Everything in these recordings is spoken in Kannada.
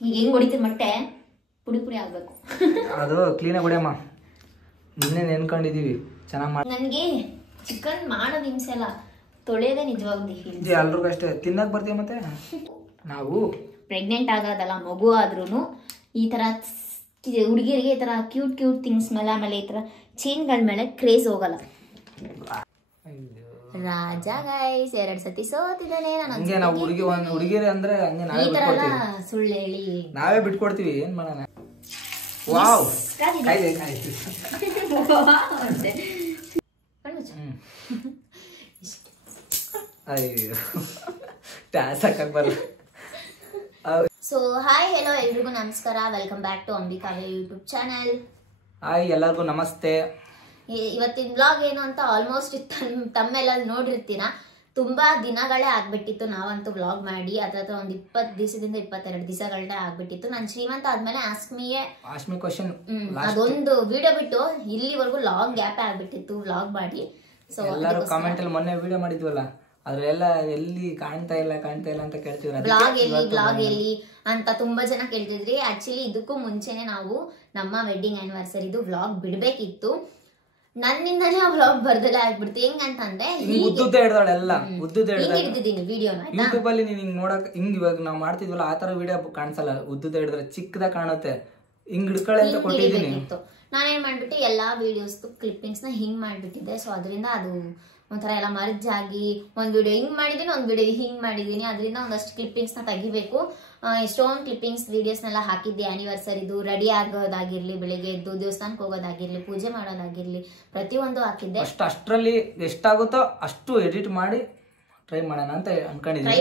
ಈಗ ಹೆಂಗ್ ಹೊಡಿತೀವಿ ಮೊಟ್ಟೆ ಪುಡಿ ಪುಡಿ ಆಗ್ಬೇಕು. ಅದು ಕ್ಲೀನಾಗಿ ಹೊಡಿಯಮ್ಮ. ನಿನ್ನೆ ನೆನ್ಕೊಂಡಿದೀವಿ ಚೆನ್ನಾಗಿ ಮಾಡಿ. ನನಗೆ ಚಿಕನ್ ಮಾಡೋದು ಹಿಂಸೆ ಅಲ್ಲ, ತೊಳೆಯೋದೇ ನಿಜವಾಗ್ಲೂ ಹಿಂಸೆ. ಎಲ್ರಿಗೂ ಅಷ್ಟೇ ತಿನ್ನಕ್ ಬರ್ತೀವಿ. ಮತ್ತೆ ನಾವು ಪ್ರೆಗ್ನೆಂಟ್ ಆಗೋದಲ್ಲ, ಮಗು ಆದ್ರೂ ಈ ಥರ ಹುಡುಗಿಯರಿಗೆ ಈ ಥರ ಕ್ಯೂಟ್ ಕ್ಯೂಟ್ ಥಿಂಗ್ಸ್ ಮೇಲೆ, ಆಮೇಲೆ ಈ ಥರ ಚೇನ್ಗಳ ಮೇಲೆ ಕ್ರೇಜ್ ಹೋಗಲ್ಲ. ರಾಜ ಗೈಸ್ 2 ಸತಿ ಸೋತಿದ್ದಾನೆ. ನಾವು ಹುಡುಗಿಯರೇ ಅಂದ್ರೆ ಈ ತರ ಎಲ್ಲ ಸುಳ್ಳು ಹೇಳಿ ನಾವೇ ಬಿಟ್ಕೊಡ್ತೀವಿ. ಏನ್ ಮಾಡೋಣ. ವಾವ್ ಅಯ್ಯೋ ಟಾಸ್ ಹಾಕಕ್ ಬರಲ್ಲ. ಸೊ ಹಾಯ್ ಹೆಲೋ ಎಲ್ರಿಗೂ ನಮಸ್ಕಾರ, ವೆಲ್ಕಮ್ ಬ್ಯಾಕ್ ಟು ಅಂಬಿಕಾವೆ ಯೂಟ್ಯೂಬ್ ಚಾನಲ್. ಹಾಯ್ ಎಲ್ಲರಿಗೂ ನಮಸ್ತೆ. ಇವತ್ತಿನ ಬ್ಲಾಗ್ ಏನು ಅಂತ ಆಲ್ಮೋಸ್ಟ್ ತಮ್ಮೆಲ್ಲ ನೋಡಿರ್ತೀರ. ತುಂಬಾ ದಿನಗಳೇ ಆಗ್ಬಿಟ್ಟಿತ್ತು ನಾವಂತೂ ವ್ಲಾಗ್ ಮಾಡಿ. ಅದ್ರ ಒಂದು 20 ದಿವಸದಿಂದ 22 ದಿವಸಗಳೇ ಆಗ್ಬಿಟ್ಟಿತ್ತು. ನಾನು ಶ್ರೀಮಂತ ಆದ್ಮೇಲೆ ಆಸ್ಮಿ ಕ್ವಶನ್ ಅದೊಂದು ವಿಡಿಯೋ ಬಿಟ್ಟು ಇಲ್ಲಿವರೆಗೂ ಲಾಂಗ್ ಗ್ಯಾಪ್ ಆಗ್ಬಿಟ್ಟಿತ್ತು ವ್ಲಾಗ್ ಮಾಡಿ. ಸೊ ಎಲ್ಲರೂ ಕಾಮೆಂಟ್ ಅಲ್ಲಿ ಮೊನ್ನೆ ವಿಡಿಯೋ ಮಾಡಿದ್ವಲ್ಲ, ಅದ್ರೆಲ್ಲ ಎಲ್ಲಿ ಕಾಣ್ತಾ ಇಲ್ಲ ಅಂತ ಕೇಳ್ತಿದ್ರು. ಬ್ಲಾಗ್ ಎಲ್ಲಿ ಅಂತ ತುಂಬಾ ಜನ ಕೇಳ್ತಿದ್ರಿ. ಆಕ್ಚುಲಿ ಇದಕ್ಕೂ ಮುಂಚೆನೆ ನಾವು ನಮ್ಮ ವೆಡ್ಡಿಂಗ್ ಆನಿವರ್ಸರಿದು ವ್ಲಾಗ್ ಬಿಡ್ಬೇಕಿತ್ತು. ನನ್ನಿಂದನೇ ಆ ವ್ಲಾಗ್ ಬರ್ದಲ್ಲೇ ಆಗ್ಬಿಡ್ತು. ಹೆಂಗಂತಂದ್ರೆ ಹಿಡಿದಿದ್ದೀನಿ ವಿಡಿಯೋನ ಯೂಟ್ಯೂಬ್ ಅಲ್ಲಿ ನೀನ್ ಹಿಂಗ್ ನೋಡಕ್ ಹಿಂಗ್ ಇವಾಗ ನಾವ್ ಮಾಡ್ತಿದ್ವಲ್ಲ ಆ ತರ ವಿಡಿಯೋ ಕಾಣಿಸಲ್ಲ. ಉದ್ದುದ ಹಿಡಿದ್ರೆ ಚಿಕ್ಕದಾಗ ಕಾಣುತ್ತೆ. ಹಿಂಗ್ ಹಿಡ್ಕೊಳ್ಳಿ ಅಂತ ಕೊಟ್ಟಿದ್ದೀನಿ. ನಾನೇನ್ ಮಾಡ್ಬಿಟ್ಟೆ ಎಲ್ಲಾ ವಿಡಿಯೋಸ್ ಕ್ಲಿಪ್ಪಿಂಗ್ಸ್ ನ ಹಿಂಗ್ ಮಾಡ್ಬಿಟ್ಟಿದ್ದೆ. ಸೊ ಅದರಿಂದ ಅದು ಒಂಥರ ಎಲ್ಲ ಮರ್ಜ್ ಆಗಿ ಒಂದ್ ವಿಡಿಯೋ ಹಿಂಗ್ ಮಾಡಿದೀನಿ, ಒಂದ್ ವಿಡಿಯೋ ಹಿಂಗ್ ಮಾಡಿದೀನಿ. ಅದರಿಂದ ಒಂದಷ್ಟು ಕ್ಲಿಪ್ಪಿಂಗ್ಸ್ ನ ತೆಗಿಬೇಕು. ಎಷ್ಟೊಂದು ಕ್ಲಿಪ್ಪಿಂಗ್ಸ್ ವಿಡಿಯೋಸ್ನೆಲ್ಲ ಹಾಕಿದ್ದೆ. ಆನಿವರ್ಸರಿದು ರೆಡಿ ಆಗೋದಾಗಿರ್ಲಿ, ಬೆಳಿಗ್ಗೆ ಎದ್ದು ದೇವಸ್ಥಾನಕ್ಕೆ ಹೋಗೋದಾಗಿರ್ಲಿ, ಪೂಜೆ ಮಾಡೋದಾಗಿರ್ಲಿ, ಪ್ರತಿಯೊಂದು ಹಾಕಿದ್ದೆ. ಅಷ್ಟರಲ್ಲಿ ಎಷ್ಟಾಗುತ್ತೋ ಅಷ್ಟು ಎಡಿಟ್ ಮಾಡಿ ಟ್ರೈ ಮಾಡೋಣ ಅಂತ ಅನ್ಕೊಂಡಿದ್ವಿ.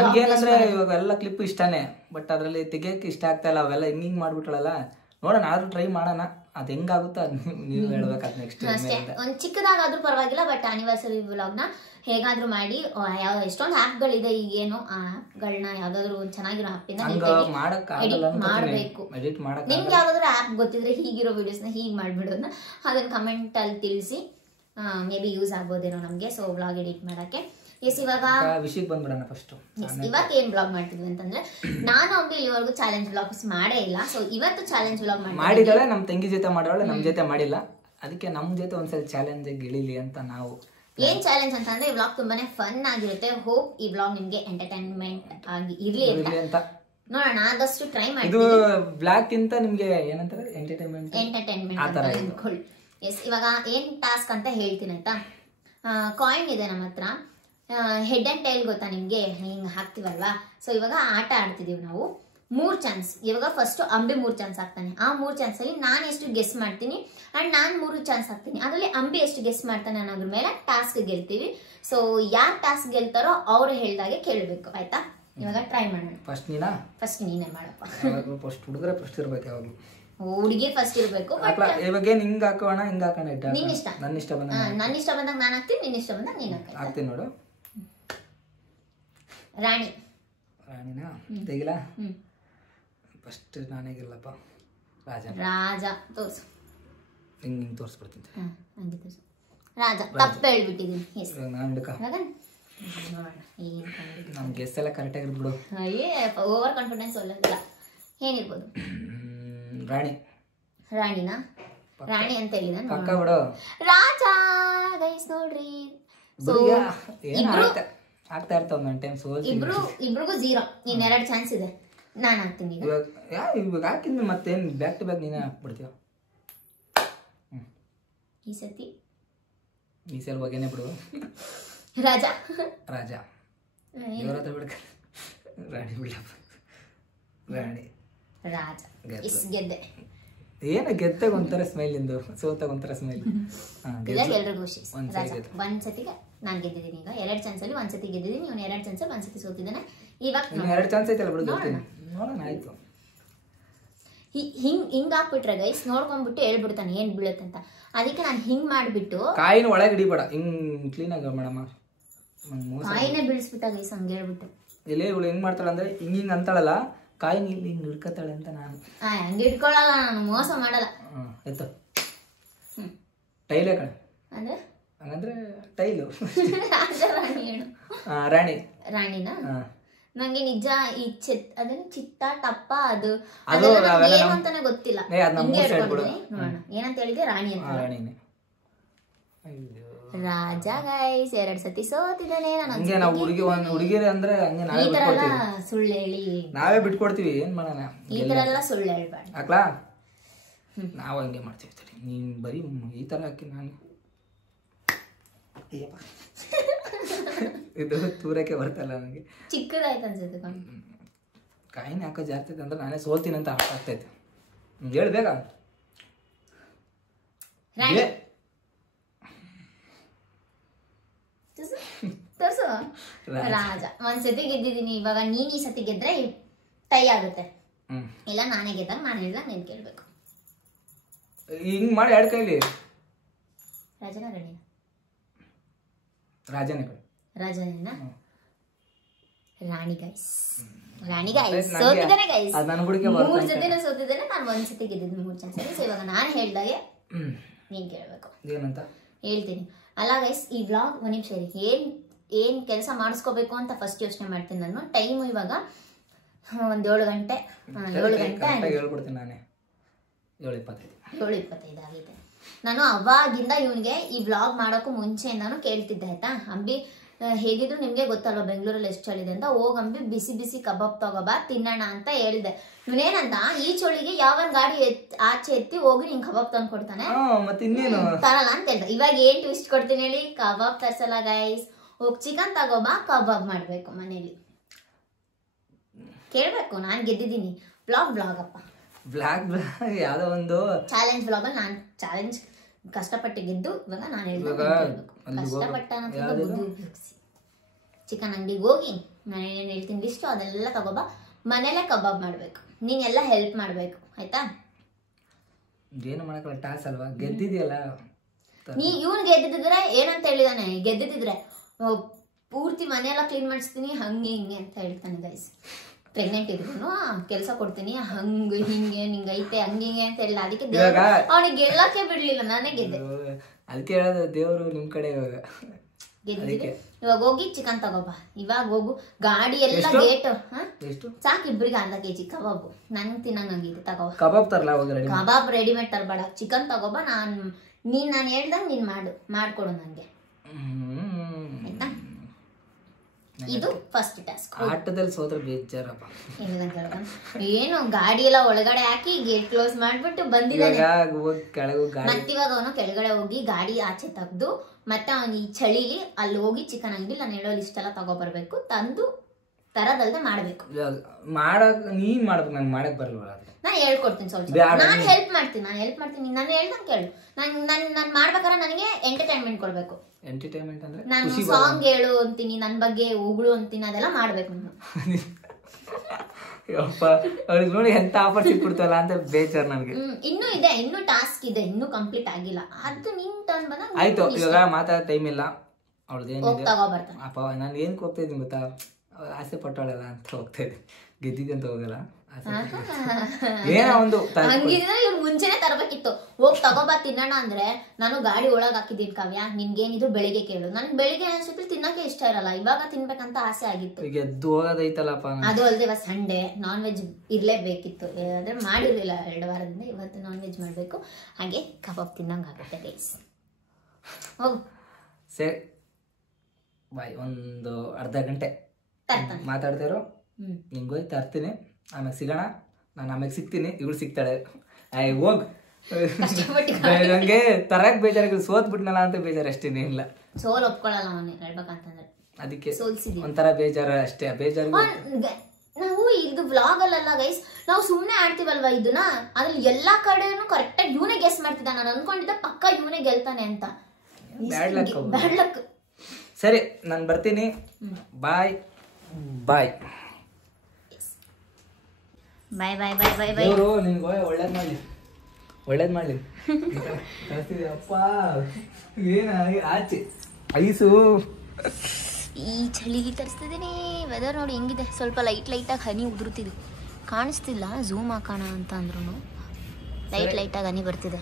ನನ್ಗೇನಂದ್ರೆ ಇವಾಗ ಎಲ್ಲ ಕ್ಲಿಪ್ ಇಷ್ಟಾನೇ, ಬಟ್ ಅದ್ರಲ್ಲಿ ತೆಗಿಯಕ್ಕೆ ಇಷ್ಟ ಆಗ್ತಾ ಇಲ್ಲ. ಅವೆಲ್ಲ ಹಿಂಗ್ ಮಾಡ್ಬಿಟ್ರಲ್ಲ, ನೋಡೋಣ ಆದ್ರೂ ಟ್ರೈ ಮಾಡೋಣ. ಅದ್ ಹೆಂಗಾಗುತ್ತೋ ಅದ್ ನೀವು ಹೇಳ್ಬೇಕಾದ್ ನೆಕ್ಸ್ಟ್. ಅಷ್ಟೇ, ಒಂದ್ ಚಿಕ್ಕದಾಗಾದ್ರೂ ಪರವಾಗಿಲ್ಲ, ಬಟ್ ಆನಿವರ್ಸರಿ ವ್ಲಾಗ್ ನ ಹೇಗಾದ್ರೂ ಮಾಡಿ. ಎಷ್ಟೊಂದು ಆಪ್ ಗಳಿದೆ ಈಗೇನು, ಆ ಆಪ್ ಗಳನ್ನ ಯಾವ್ದಾದ್ರು ಒಂದ್ ಚೆನ್ನಾಗಿರೋ ಆಪ್ ಇಂದ ಮಾಡ್ಬೇಕು. ನಿಮ್ಗೆ ಯಾವ್ದಾದ್ರು ಆಪ್ ಗೊತ್ತಿದ್ರೆ ಹೀಗಿರೋ ವಿಡಿಯೋಸ್ ನ ಹೀಗ್ ಮಾಡ್ಬಿಡೋದನ್ನ ಅದನ್ನ ಕಮೆಂಟ್ ಅಲ್ಲಿ ತಿಳಿಸಿ. ಮೇ ಬಿ ಯೂಸ್ ಆಗ್ಬೋದೇನೋ ನಮ್ಗೆ. ಸೊ ವ್ಲಾಗ್ ಎಡಿಟ್ ಮಾಡಕ್ಕೆ. ಇವಾಗ ವಿಷಯಕ್ಕೆ ಬಂದ್ಬಿಡೋಣ ಫಸ್ಟ್. ಇವತ್ತು ಏನ್ ಬ್ಲಾಗ್ ಮಾಡ್ತಿದ್ವಿ ಅಂತಂದ್ರೆ, ನಾನು ಅಂಬಿ ಇಲ್ಲಿವರೆಗೂ ಚಾಲೆಂಜ್ ಬ್ಲಾಗ್ಸ್ ಮಾಡೇ ಇಲ್ಲ. ಸೊ ಇವತ್ತು ಚಾಲೆಂಜ್ ಬ್ಲಾಗ್ ಮಾಡಿದಾಳೆ. ನಮ್ ತಂಗಿ ಜೊತೆ ಮಾಡೋಳೆ, ನಮ್ ಜೊತೆ ಮಾಡಿಲ್ಲ. ಅದಕ್ಕೆ ನಮ್ ಜೊತೆ ಒಂದ್ಸಲ ಚಾಲೆಂಜ್ ಗಿಳಿಲಿ ಅಂತ ನಾವು. ಏನ್ ಚಾಲೆಂಜ್ ಅಂತಂದ್ರೆ, ಈ ವ್ಲಾಗ್ ತುಂಬಾನೇ ಫನ್ ಆಗಿರುತ್ತೆ. ಹೋಪ್ ಈ ವ್ಲಾಗ್ ನಿಮ್ಗೆ ಎಂಟರ್ಟೈನ್ಮೆಂಟ್ ಆಗಿ ಇರ್ಲಿ ಅಂತ ನೋಡೋಣ. ಆದಷ್ಟು ಟ್ರೈ ಮಾಡಿ. ಇದು ಬ್ಲಾಗ್ ಇಂತ ನಿಮ್ಗೆ ಏನಂತಾರೆ, ಎಂಟರ್ಟೈನ್ಮೆಂಟ್ ಅನ್ಕೊಳ್ಳಿ. ಎಸ್, ಇವಾಗ ಏನ್ ಟಾಸ್ಕ್ ಅಂತ ಹೇಳ್ತೀನಿ ಆಯ್ತಾ. ಕಾಯಿನ್ ಇದೆ ನಮ್ಮ ಹತ್ರ. ಹೆಡ್ ಅಂಡ್ ಟೈಲ್ ಗೊತ್ತಾ ನಿಮ್ಗೆ, ಹಿಂಗ್ ಹಾಕ್ತಿವಲ್ವಾ. ಸೊ ಇವಾಗ ಆಟ ಆಡ್ತಿದೀವಿ ನಾವು. 3 ಚಾನ್ಸ್. ಇವಾಗ ಫಸ್ಟ್ ಅಂಬಿ 3 ಚಾನ್ಸ್ ಹಾಕ್ತಾನೆ. ಆ 3 ಚಾನ್ಸ್ ಅಲ್ಲಿ ನಾನು ಎಷ್ಟು ಗೆಸ್ ಮಾಡ್ತೀನಿ ಅಂಡ್ ನಾನ್ 3 ಚಾನ್ಸ್ ಹಾಕ್ತೀನಿ. ಅದ್ರಲ್ಲಿ ಅಂಬಿ ಎಷ್ಟು ಗೆಸ್ ಮಾಡ್ತಾನೆ ಅನ್ನೋದ್ರ ಮೇಲೆ ಟಾಸ್ಕ್ ಗೆಲ್ತೀವಿ. ಸೊ ಯಾರ್ ಟಾಸ್ಕ್ ಗೆಲ್ತಾರೋ ಅವ್ರು ಹೇಳ್ದಾಗೆ ಕೇಳಬೇಕು ಆಯ್ತಾ. ಇವಾಗ ಟ್ರೈ ಮಾಡೋಣ. ಫಸ್ಟ್ ನೀನೇ ಮಾಡಪ್ಪ. ಹುಡುಗರೇ ಫಸ್ಟ್ ಇರ್ಬೇಕು ಯಾವಾಗ್ಲೂ. ಹುಡುಗಿ ಫಸ್ಟ್ ಇರ್ಬೇಕು. ಇವಾಗ ಹಿಂಗ್ ಹಾಕೋಣ, ಹಿಂಗ್ ಹಾಕೋಣ. ನಿನ್ ಇಷ್ಟ. ನನ್ನ ಇಷ್ಟ ಬಂದಾಗ ನಾನು ಹಾಕ್ತೀನಿ, ನಿನ್ ಇಷ್ಟ ಬಂದಾಗ ನೀನ್ ಹಾಕ್ತೀನಿ. ನೋಡು, ರಾಣಿನಾ ತೆಗಿಲ. ಫಸ್ಟ್ ನಾನೇ ಗೆಲ್ಲಪ್ಪ. ರಾಜ ತೋರ್ಸು. ಹಿಂಗ್ ತೋರ್ಸ್ಬಿಡ್ತೀನಿ. ರಾಜ ತಪ್ಪು ಹೇಳ್ಬಿಟ್ಟಿದ್ದೀನಿ. ನಮ್ ಗೆಸ್ ಎಲ್ಲ ಕರೆಕ್ಟ್ ಆಗಿರ್ಬಿಡು. ಓವರ್ ಕಾನ್ಫಿಡೆನ್ಸ್ ಒಳ್ಳೆದಿಲ್ಲ. ಏನಿರ್ಬೋದು? ರಾಣಿನಾ? ರಾಣಿ ಅಂತ ಹೇಳಿದ ಬಿಡು. ರಾಜ ಗೈಸ್ ನೋಡ್ರಿ. ಆಗ್ತಾ ಇರ್ತಾವ ಒಂದ್ ಟೈಮ್ ಸೋಲ್. ಇಬ್ರಿಗೂ 0. ಇನ್ 2 ಚಾನ್ಸ್ ಇದೆ. ನಾನು ಹಾಕ್ತೀನಿ. ಇವಾಗ ಹಾಕಿದ್ಮೇಲೆ ಮತ್ತೇನ್ ಬ್ಯಾಕ್ ಟು ಬ್ಯಾಕ್ ನೀನೇ ಹಾಕ್ಬಿಡ್ತೀವ. ಈ ಸತಿ ಬಗ್ಗೆನೆ ಬಿಡು. ರಾಜ ಇವರ ಹತ್ರ ಬಿಡ್ಕ. ರಾಣಿ ಬಿಡಪ್ಪ. ರಾಜ ಗೆದ್ದೆ. ಏನ ಗೆದ್ದಾಗ ಒಂಥರ ಸ್ಮೈಲ್, ಇಂದು ಸೋತಾಗ ಒಂಥರ ಸ್ಮೈಲ್. ಎಲ್ರಿಗೂ ಖುಷಿ. ಒಂದ್ ಸತಿಗೆ ನಾನ್ ಗೆದ್ದಿದ್ದೀನಿ. ಈಗ 2 ಚಾನ್ಸ್ ಅಲ್ಲಿ ಒಂದ್ಸತಿ ಗೆದ್ದಿದ್ದೀನಿ. ಇವ್ನು 2 ಚಾನ್ಸ್ ಅಲ್ಲಿ ಒಂದ್ಸತಿ ಸೋತಿದ್ದಾನೆ. ಇವಾಗ 2 ಚಾನ್ಸ್ ಐತಲ್ಲ ಬಿಡು, ನೋಡೋಣ. ಆಯ್ತು. ಹಿಂಗ್ ಹಾಕ್ಬಿಟ್ರೆ ಗೈಸ್ ನೋಡ್ಕೊಂಡ್ಬಿಟ್ಟು ಹೇಳ್ಬಿಡ್ತಾನೆ ಏನ್ ಬೀಳುತ್ತೆ ಅಂತ. ಅದಕ್ಕೆ ನಾನು ಹಿಂಗ್ ಮಾಡ್ಬಿಟ್ಟು ಕಾಯಿನ ಒಳಗೆ ಹಿಡಿಬೇಡ, ಹಿಂಗ್ ಕ್ಲೀನ್ ಆಗ ಮೇಡಮ್. ಕಾಯಿನೇ ಬೀಳಿಸ್ಬಿಟ್ಟ ಗೈಸ್ ಹಂಗ ಹೇಳ್ಬಿಟ್ಟು. ಇಲ್ಲೇ ಇವಳು ಹೆಂಗ್ ಮಾಡ್ತಾಳ ಅಂದ್ರೆ ಹಿಂಗ್ ಅಂತಾಳಲ್ಲ, ಕಾಯಿನ ಇಲ್ಲಿ ಹಿಂಗ್ ಹಿಡ್ಕತಾಳೆ ಅಂತ ನಾನು. ಹಂಗ ಇಟ್ಕೊಳಲ್ಲ, ನಾನು ಮೋಸ ಮಾಡಲ್ಲ. ಎತ್ತು ಟೈಲೇ ಕಣೆ. ಅಂದ್ರೆ ಹಂಗಂದ್ರೆ ಟೈಲು. ರಾಣಿ ರಾಣಿನಾ? ನಂಗೆ ನಿಜ ಈ ಅದನ್ನ ಚಿತ್ತ ಟಪ್ಪ ಅದೆಲ್ಲ ನಂಗೆ ಏನು ಅಂತಾನೆ ಗೊತ್ತಿಲ್ಲ. ಹಿಂಗೆ ಹೇಳ್ಕೊಂಡಿದ್ದೀನಿ ನೋಡೋಣ. ಏನಂತ ಹೇಳಿದೆ? ರಾಣಿ ಅಂತ. ರಾಜ ಗೈಸ್ 2 ಸತಿ ಸೋತಿದ್ದಾನೆ. ಹುಡುಗಿರ ಅಂದ್ರೆ ಈ ತರ ಎಲ್ಲ ಸುಳ್ಳು ಹೇಳಿ ನಾವೇ ಬಿಟ್ಕೊಡ್ತೀವಿ. ಏನ್ ಮಾಡೋಣ, ಈ ತರ ಎಲ್ಲ ಸುಳ್ಳು ಹೇಳ್ಬಾರ್ದು. ಹಾಕ್ಲಾ? ನಾವು ಹಂಗೆ ಮಾಡ್ತೀವಿ. ನೀನ್ ಬರೀ ಈ ತರ ಹಾಕಿ ನಾನು ಇದು ತೂರಕ್ಕೆ ಬರ್ತಲ್ಲ ನನಗೆ. ಚಿಕ್ಕದಾಯ್ತು ಅನ್ಸುತ್ತೆ. ಕಾಯಿನ ಹಾಕೋ ಜಾಸ್ತಿ ಅಂದ್ರೆ ನಾನೇ ಸೋಲ್ತೀನಿ ಅಂತ ಅರ್ಥ ಆಗ್ತೈತೆ. ಹೇಳ್ಬೇಕ ತೋರ್ಸು. ರಾಜ ಒಂದ್ಸತಿ ಗೆದ್ದಿದ್ದೀನಿ. ಇವಾಗ ನೀನ್ ಈ ಸತಿ ಗೆದ್ರೆ ಟೈ ಆಗುತ್ತೆ. ಇಲ್ಲ ನಾನೇ ಗೆದ್ದಾಗ ನಾನು ಹೇಳ್ದಾಗ ನೀನ್ ಕೇಳ್ಬೇಕು. ಹಿಂಗ್ ಮಾಡಿ 2 ಕೈಲಿ. ರಾಜನ ರಾಣಿನ? ರಾಜನೇ. ರಾಜನ ರಾಣಿ ಗೈಸ್. ರಾಣಿ ಗೈಸ್ ಸೋತಿದ್ದಾನೆ ಗೈಸ್. 3 ಜೊತೆನೂ ಸೋತಿದ್ದಾನೆ. ನಾನು ಒಂದ್ಸತಿ ಗೆದ್ದಿದ್ದೀನಿ 3 ಚಾನ್ಸ್. ಸೊ ಇವಾಗ ನಾನು ಹೇಳ್ದಾಗೆ ನೀನ್ ಕೇಳ್ಬೇಕು. ಏನಂತ ಹೇಳ್ತೀನಿ. ಅಲ್ಲ ಗೈಸ್, ಈ ವ್ಲಾಗ್ ಒಂದ್ ನಿಮಿಷ ಏನ್ ಕೆಲಸ ಮಾಡಿಸ್ಕೋಬೇಕು ಅಂತ ಫಸ್ಟ್ ಯೋಚನೆ ಮಾಡ್ತೀನಿ ನಾನು. ಟೈಮು ಇವಾಗ ಒಂದ್ 7 ಗಂಟೆ ಹೇಳ್ಕೊಡ್ತೀನಿ ನಾನೇ. 7:25 ಆಗಿದೆ. ನಾನು ಅವಾಗಿಂದ ಇವನಿಗೆ ಈ ವ್ಲಾಗ್ ಮಾಡೋಕ್ಕೂ ಮುಂಚೆಯಿಂದಾನು ಕೇಳ್ತಿದ್ದೆ ಆಯ್ತಾ. ಅಂಬಿ ಹೇಗಿದ್ರು ನಿಮ್ಗೆ ಗೊತ್ತಲ್ವ ಬೆಂಗಳೂರಲ್ಲಿ ಎಷ್ಟು ಚಳಿದೆ ಅಂತ. ಹೋಗಂಬಿ ಬಿಸಿ ಬಿಸಿ ಕಬಾಬ್ ತಗೋಬಾ ತಿನ್ನೋಣ ಅಂತ ಹೇಳಿದೆ. ಇವನೇನಂತ ಈ ಚಳಿಗೆ ಯಾವನ್ ಗಾಡಿ ಆಚೆ ಎತ್ತಿ ಹೋಗಿ ನಿಂಗೆ ಕಬಾಬ್ ತಂದು ಕೊಡ್ತಾನೆ, ತರಲ್ಲ ಅಂತ ಹೇಳ್ದ. ಇವಾಗ ಏನ್ ಟ್ವಿಸ್ಟ್ ಕೊಡ್ತೀನಿ ಹೇಳಿ? ಕಬಾಬ್ ತರ್ಸಲ್ಲ ಗೈಸ್, ಹೋಗಿ ಚಿಕನ್ ತಗೋಬಾ ಕಬಾಬ್ ಮಾಡ್ಬೇಕು ಮನೇಲಿ. ಕೇಳ್ಬೇಕು. ನಾನ್ ಗೆದ್ದಿದ್ದೀನಿ. ಬ್ಲಾಗ್ ಅಪ್ಪ, ಯಾವ್ದೋ ಒಂದು ಚಾಲೆಂಜ್ ಬ್ಲಾಗ್ ಅಲ್ಲಿ ನಾನು ಚಾಲೆಂಜ್ ಕಷ್ಟಪಟ್ಟು ಗೆದ್ದು ಇವಾಗ ನಾನು ಹೇಳ್ಬೇಕು. ಕಷ್ಟಪಟ್ಟ ಬುದ್ಧಿ ಉಪಯೋಗಿಸಿ ಚಿಕನ್ ಅಂಗಡಿಗೆ ಹೋಗಿ ನಾನು ಏನೇನು ಹೇಳ್ತೀನಿ ಲಿಸ್ಟು ಅದೆಲ್ಲ ತಗೋಬಾ, ಮನೇಲೆ ಕಬಾಬ್ ಮಾಡ್ಬೇಕು. ನೀನ್ ಎಲ್ಲ ಹೆಲ್ಪ್ ಮಾಡ್ಬೇಕು ಆಯ್ತಾ. ಏನು ಮಾಡಕ್ಕಲ್ಲ, ಟಾಸ್ ಅಲ್ವಾ, ಗೆದ್ದಿದ್ಯಲ್ಲ. ಇವ್ನು ಗೆದ್ದಿದ್ರೆ ಏನಂತ ಹೇಳಿದಾನೆ, ಗೆದ್ದಿದ್ರೆ ಪೂರ್ತಿ ಮನೆಯೆಲ್ಲ ಕ್ಲೀನ್ ಮಾಡಿಸ್ತೀನಿ ಹಂಗೆ ಹಿಂಗೆ ಅಂತ ಹೇಳ್ತಾನೆ ಗೈಸ್. ಪ್ರೆಗ್ನೆಂಟ್ ಇದ್ರು ಕೆಲಸ ಕೊಡ್ತೀನಿ ಹಂಗ ಹಿಂಗೆ ನಿಂಗೈತೆ ಹಂಗಿಂಗೆ ಅಂತ ಹೇಳಿಲ್ಲ. ಅದಕ್ಕೆ ಅವನಿಗೆ ಗೆಲ್ಲಕ್ಕೆ ಬಿಡ್ಲಿಲ್ಲ, ನಾನೇ ಗೆದ್ದೆ. ಅದಕ್ಕೆ ಹೇಳೋದು ದೇವ್ರು ನಿಮ್ ಕಡೆ ಗೆದ್ದಿದ್ರೆ. ಇವಾಗ ಹೋಗಿ ಚಿಕನ್ ತಗೋಬಾ. ಇವಾಗ ಹೋಗು, ಗಾಡಿ ಎಲ್ಲ ಗೇಟ್ ಸಾಕು ಇಬ್ರಿಗೆ ಅರ್ಧ kg ಕಬಾಬು. ನಂಗೆ ತಿನ್ನಂಗಿದೆ ತಗೋ. ಕಬಾಬ್ ತರಲ್ಲ, ಕಬಾಬ್ ರೆಡಿಮೇಡ್ ತರಬೇಡ, ಚಿಕನ್ ತಗೋಬಾ. ನಾನು ಹೇಳ್ದಂಗೆ ನೀನ್ ಮಾಡ್ಕೊಡು ನಂಗೆ ಆಯ್ತಾ. ಇದು ಫಸ್ಟ್ ಟಾಸ್ಕ್. ಆಟದಲ್ಲಿ ಸೋತ್ರ ಬೇಜಾರಪ್ಪ. ಏನು ಗಾಡಿ ಎಲ್ಲ ಒಳಗಡೆ ಹಾಕಿ ಗೇಟ್ ಕ್ಲೋಸ್ ಮಾಡ್ಬಿಟ್ಟು ಬಂದಿದ್ದಾನೆ. ಮತ್ತಿವಾಗ ಅವನು ಕೆಳಗಡೆ ಹೋಗಿ ಗಾಡಿ ಆಚೆ ತೆಗ್ದು ಮತ್ತೆ ಅವನು ಈ ಚಳಿಲಿ ಅಲ್ಲಿ ಹೋಗಿ ಚಿಕನ್ ಅಂಗಡಿ ನಾನು ಹೇಳೋ ಲಿಸ್ಟ್ ಎಲ್ಲ ತಗೋಬರ್ಬೇಕು, ತಂದು ತರದಲ್ದೆ ಮಾಡ್ಬೇಕು. ನೀನ್ ಮಾಡ್ಬೇಕು, ನಂಗೆ ಮಾಡಕ್ ಬರಲ್ವಲ್ಲ. ನಾನು ಹೇಳ್ಕೊಡ್ತೀನಿ ಸ್ವಲ್ಪ, ನಾನು ಹೆಲ್ಪ್ ಮಾಡ್ತೀನಿ. ನಾನು ಹೇಳ್ದಂಗೆ ಕೇಳು. ನಾನು ಮಾಡ್ಬೇಕಾದ್ರೆ ನನಗೆ ಎಂಟರ್ಟೈನ್ಮೆಂಟ್ ಕೊಡ್ಬೇಕು. ಎಂಟರ್ಟೈನ್ಮೆಂಟ್ ಅಂದ್ರೆ ನಾನು ಸಾಂಗ್ ಹೇಳು ಅಂತೀನಿ, ನನ್ನ ಬಗ್ಗೆ ಉಗುಳು ಅಂತೀನಿ, ಅದೆಲ್ಲ ಮಾಡ್ಬೇಕು ನಾನು. ಅವ್ರಿಗೆ ನೋಡಿ ಎಂತ ಆಫರ್ ಸಿಕ್ಬಿಡ್ತಲ್ಲ ಅಂತ ಬೇಜಾರು ನನಗೆ. ಇನ್ನೂ ಇದೆ, ಇನ್ನೂ ಟಾಸ್ಕ್ ಇದೆ, ಇನ್ನೂ ಕಂಪ್ಲೀಟ್ ಆಗಿಲ್ಲ. ಅದು ನಿನ್ ಟರ್ನ್ ಬಂದಾಗ ಆಯ್ತು. ಇವಾಗ ಮಾತಾಡೋ ಟೈಮ್ ಇಲ್ಲ ಅವಳದೇನಿದೆ. ತಗೋಬರ್ತಾನೆ ಅಪ್ಪ ನಾನು ಏನ್ ಹೋಗ್ತಾ ಇದ್ದೀನಿ ಗೊತ್ತಾ, ಆಸೆ ಪಟ್ಟವಳಲ್ಲ ಅಂತ ಹೋಗ್ತಾ ಇದ್ದೀನಿ. ಗೆದ್ದಿದ್ದೆ ಅಂತ ಹೋಗಲ್ಲ. ಏನೋ ಒಂದು ಹಂಗಿದ್ರೆ ಇವ್ರು ಮುಂಚೆನೆ ತರಬೇಕಿತ್ತು. ಹೋಗಿ ತಗೋಬಾ ತಿನ್ನೋಣ ಅಂದ್ರೆ ನಾನು ಗಾಡಿ ಒಳಗ್ ಹಾಕಿದ್ದೀನಿ. ಕಾವ್ಯ ನಿನ್ಗೇನಿದ್ರು ಬೆಳಿಗ್ಗೆ ಕೇಳು. ನನ್ಗೆ ಬೆಳಿಗ್ಗೆ ಅನ್ಸುತ್ತೆ ತಿನ್ನಕ್ಕೆ ಇಷ್ಟ ಇರಲ್ಲ, ಇವಾಗ ತಿನ್ಬೇಕಂತ ಆಸೆ ಆಗಿತ್ತು. ಗೆದ್ದು ಹೋಗೋದೈತಲ್ಲಪ್ಪ. ಅದು ಅಲ್ಲದೆ ಇವತ್ತು ಸಂಡೇ ನಾನ್ ವೆಜ್ ಇರ್ಲೇಬೇಕಿತ್ತು, ಅಂದ್ರೆ ಮಾಡಿರ್ಲಿಲ್ಲ 2 ವಾರದಿಂದ. ಇವತ್ತು ನಾನ್ ವೆಜ್ ಮಾಡ್ಬೇಕು, ಹಾಗೆ ಕಬಾಬ್ ತಿನ್ನಂಗ್ ಆಗುತ್ತೆ ಗೈಸ್. ಹೋಗು ಸರಿ ಬಾಯ್. ಒಂದು ಅರ್ಧ ಗಂಟೆ ಮಾತಾಡ್ತಾ ಇರೋ, ನಿಂಗೆ ಹೋಗಿ ತರ್ತೀನಿ. ಆಮೇಲೆ ಸಿಗೋಣ. ನಾನು ಆಮೇಲೆ ಸಿಗ್ತೀನಿ, ಇವಳು ಸಿಗ್ತಾಳೆ. ಹೋಗ್. ನಂಗೆ ತರಕ್ ಬೇಜಾರಾಗಿ ಸೋತ್ಬಿಟ್ನಲ್ಲ ಅಂತ ಬೇಜಾರು ಅಷ್ಟೇ, ಇಲ್ಲ. ಸೋಲ್ ಒಪ್ಕೊಳ್ಳಲ್ಲ ಅವನು ಹೇಳ್ಬೇಕಂತಂದ್ರೆ, ಅದಕ್ಕೆ ಒಂಥರ ಬೇಜಾರು ಅಷ್ಟೇ. ಬೇಜಾರು ನಾವು ಇದು ವ್ಲಾಗ್ ಅಲ್ಲ ಗೈಸ್, ನಾವು ಸುಮ್ನೆ ಆಡ್ತೀವಲ್ವಾ ಇದನ್ನ, ಅದ್ರಲ್ಲಿ ಎಲ್ಲಾ ಕಡೆನೂ ಕರೆಕ್ಟಾಗಿ ಇವನೇ ಗೆಸ್ ಮಾಡ್ತಿದ್ದ. ನಾನು ಅನ್ಕೊಂಡಿದ್ದೆ ಪಕ್ಕ ಇವನೇ ಗೆಲ್ತಾನೆ ಅಂತ. Bad luck. ಸರಿ ನಾನು ಬರ್ತೀನಿ. ಬಾಯ್ ಬಾಯ್ ಬಾಯ್ ಬಾಯ್ ಬಾಯ್ ಬಾಯ್ ಬಾಯ್. ನಿನ್ಗೆ ಒಳ್ಳೇದ್ ಮಾಡ್ಲಿ ಅಪ್ಪ. ಏನ ಆಚೆ ಐಸು ಈ ಚಳಿಗೆ ತರಿಸ್ತಿದ್ದೀನಿ. ವೆದರ್ ನೋಡಿ ಹೆಂಗಿದೆ, ಸ್ವಲ್ಪ ಲೈಟಾಗಿ ಹನಿ ಉದುರುತ್ತಿದೆ. ಕಾಣಿಸ್ತಿಲ್ಲ, ಝೂಮ್ ಹಾಕೋಣ ಅಂತ ಅಂದ್ರೂ ಲೈಟಾಗಿ ಹನಿ ಬರ್ತಿದೆ.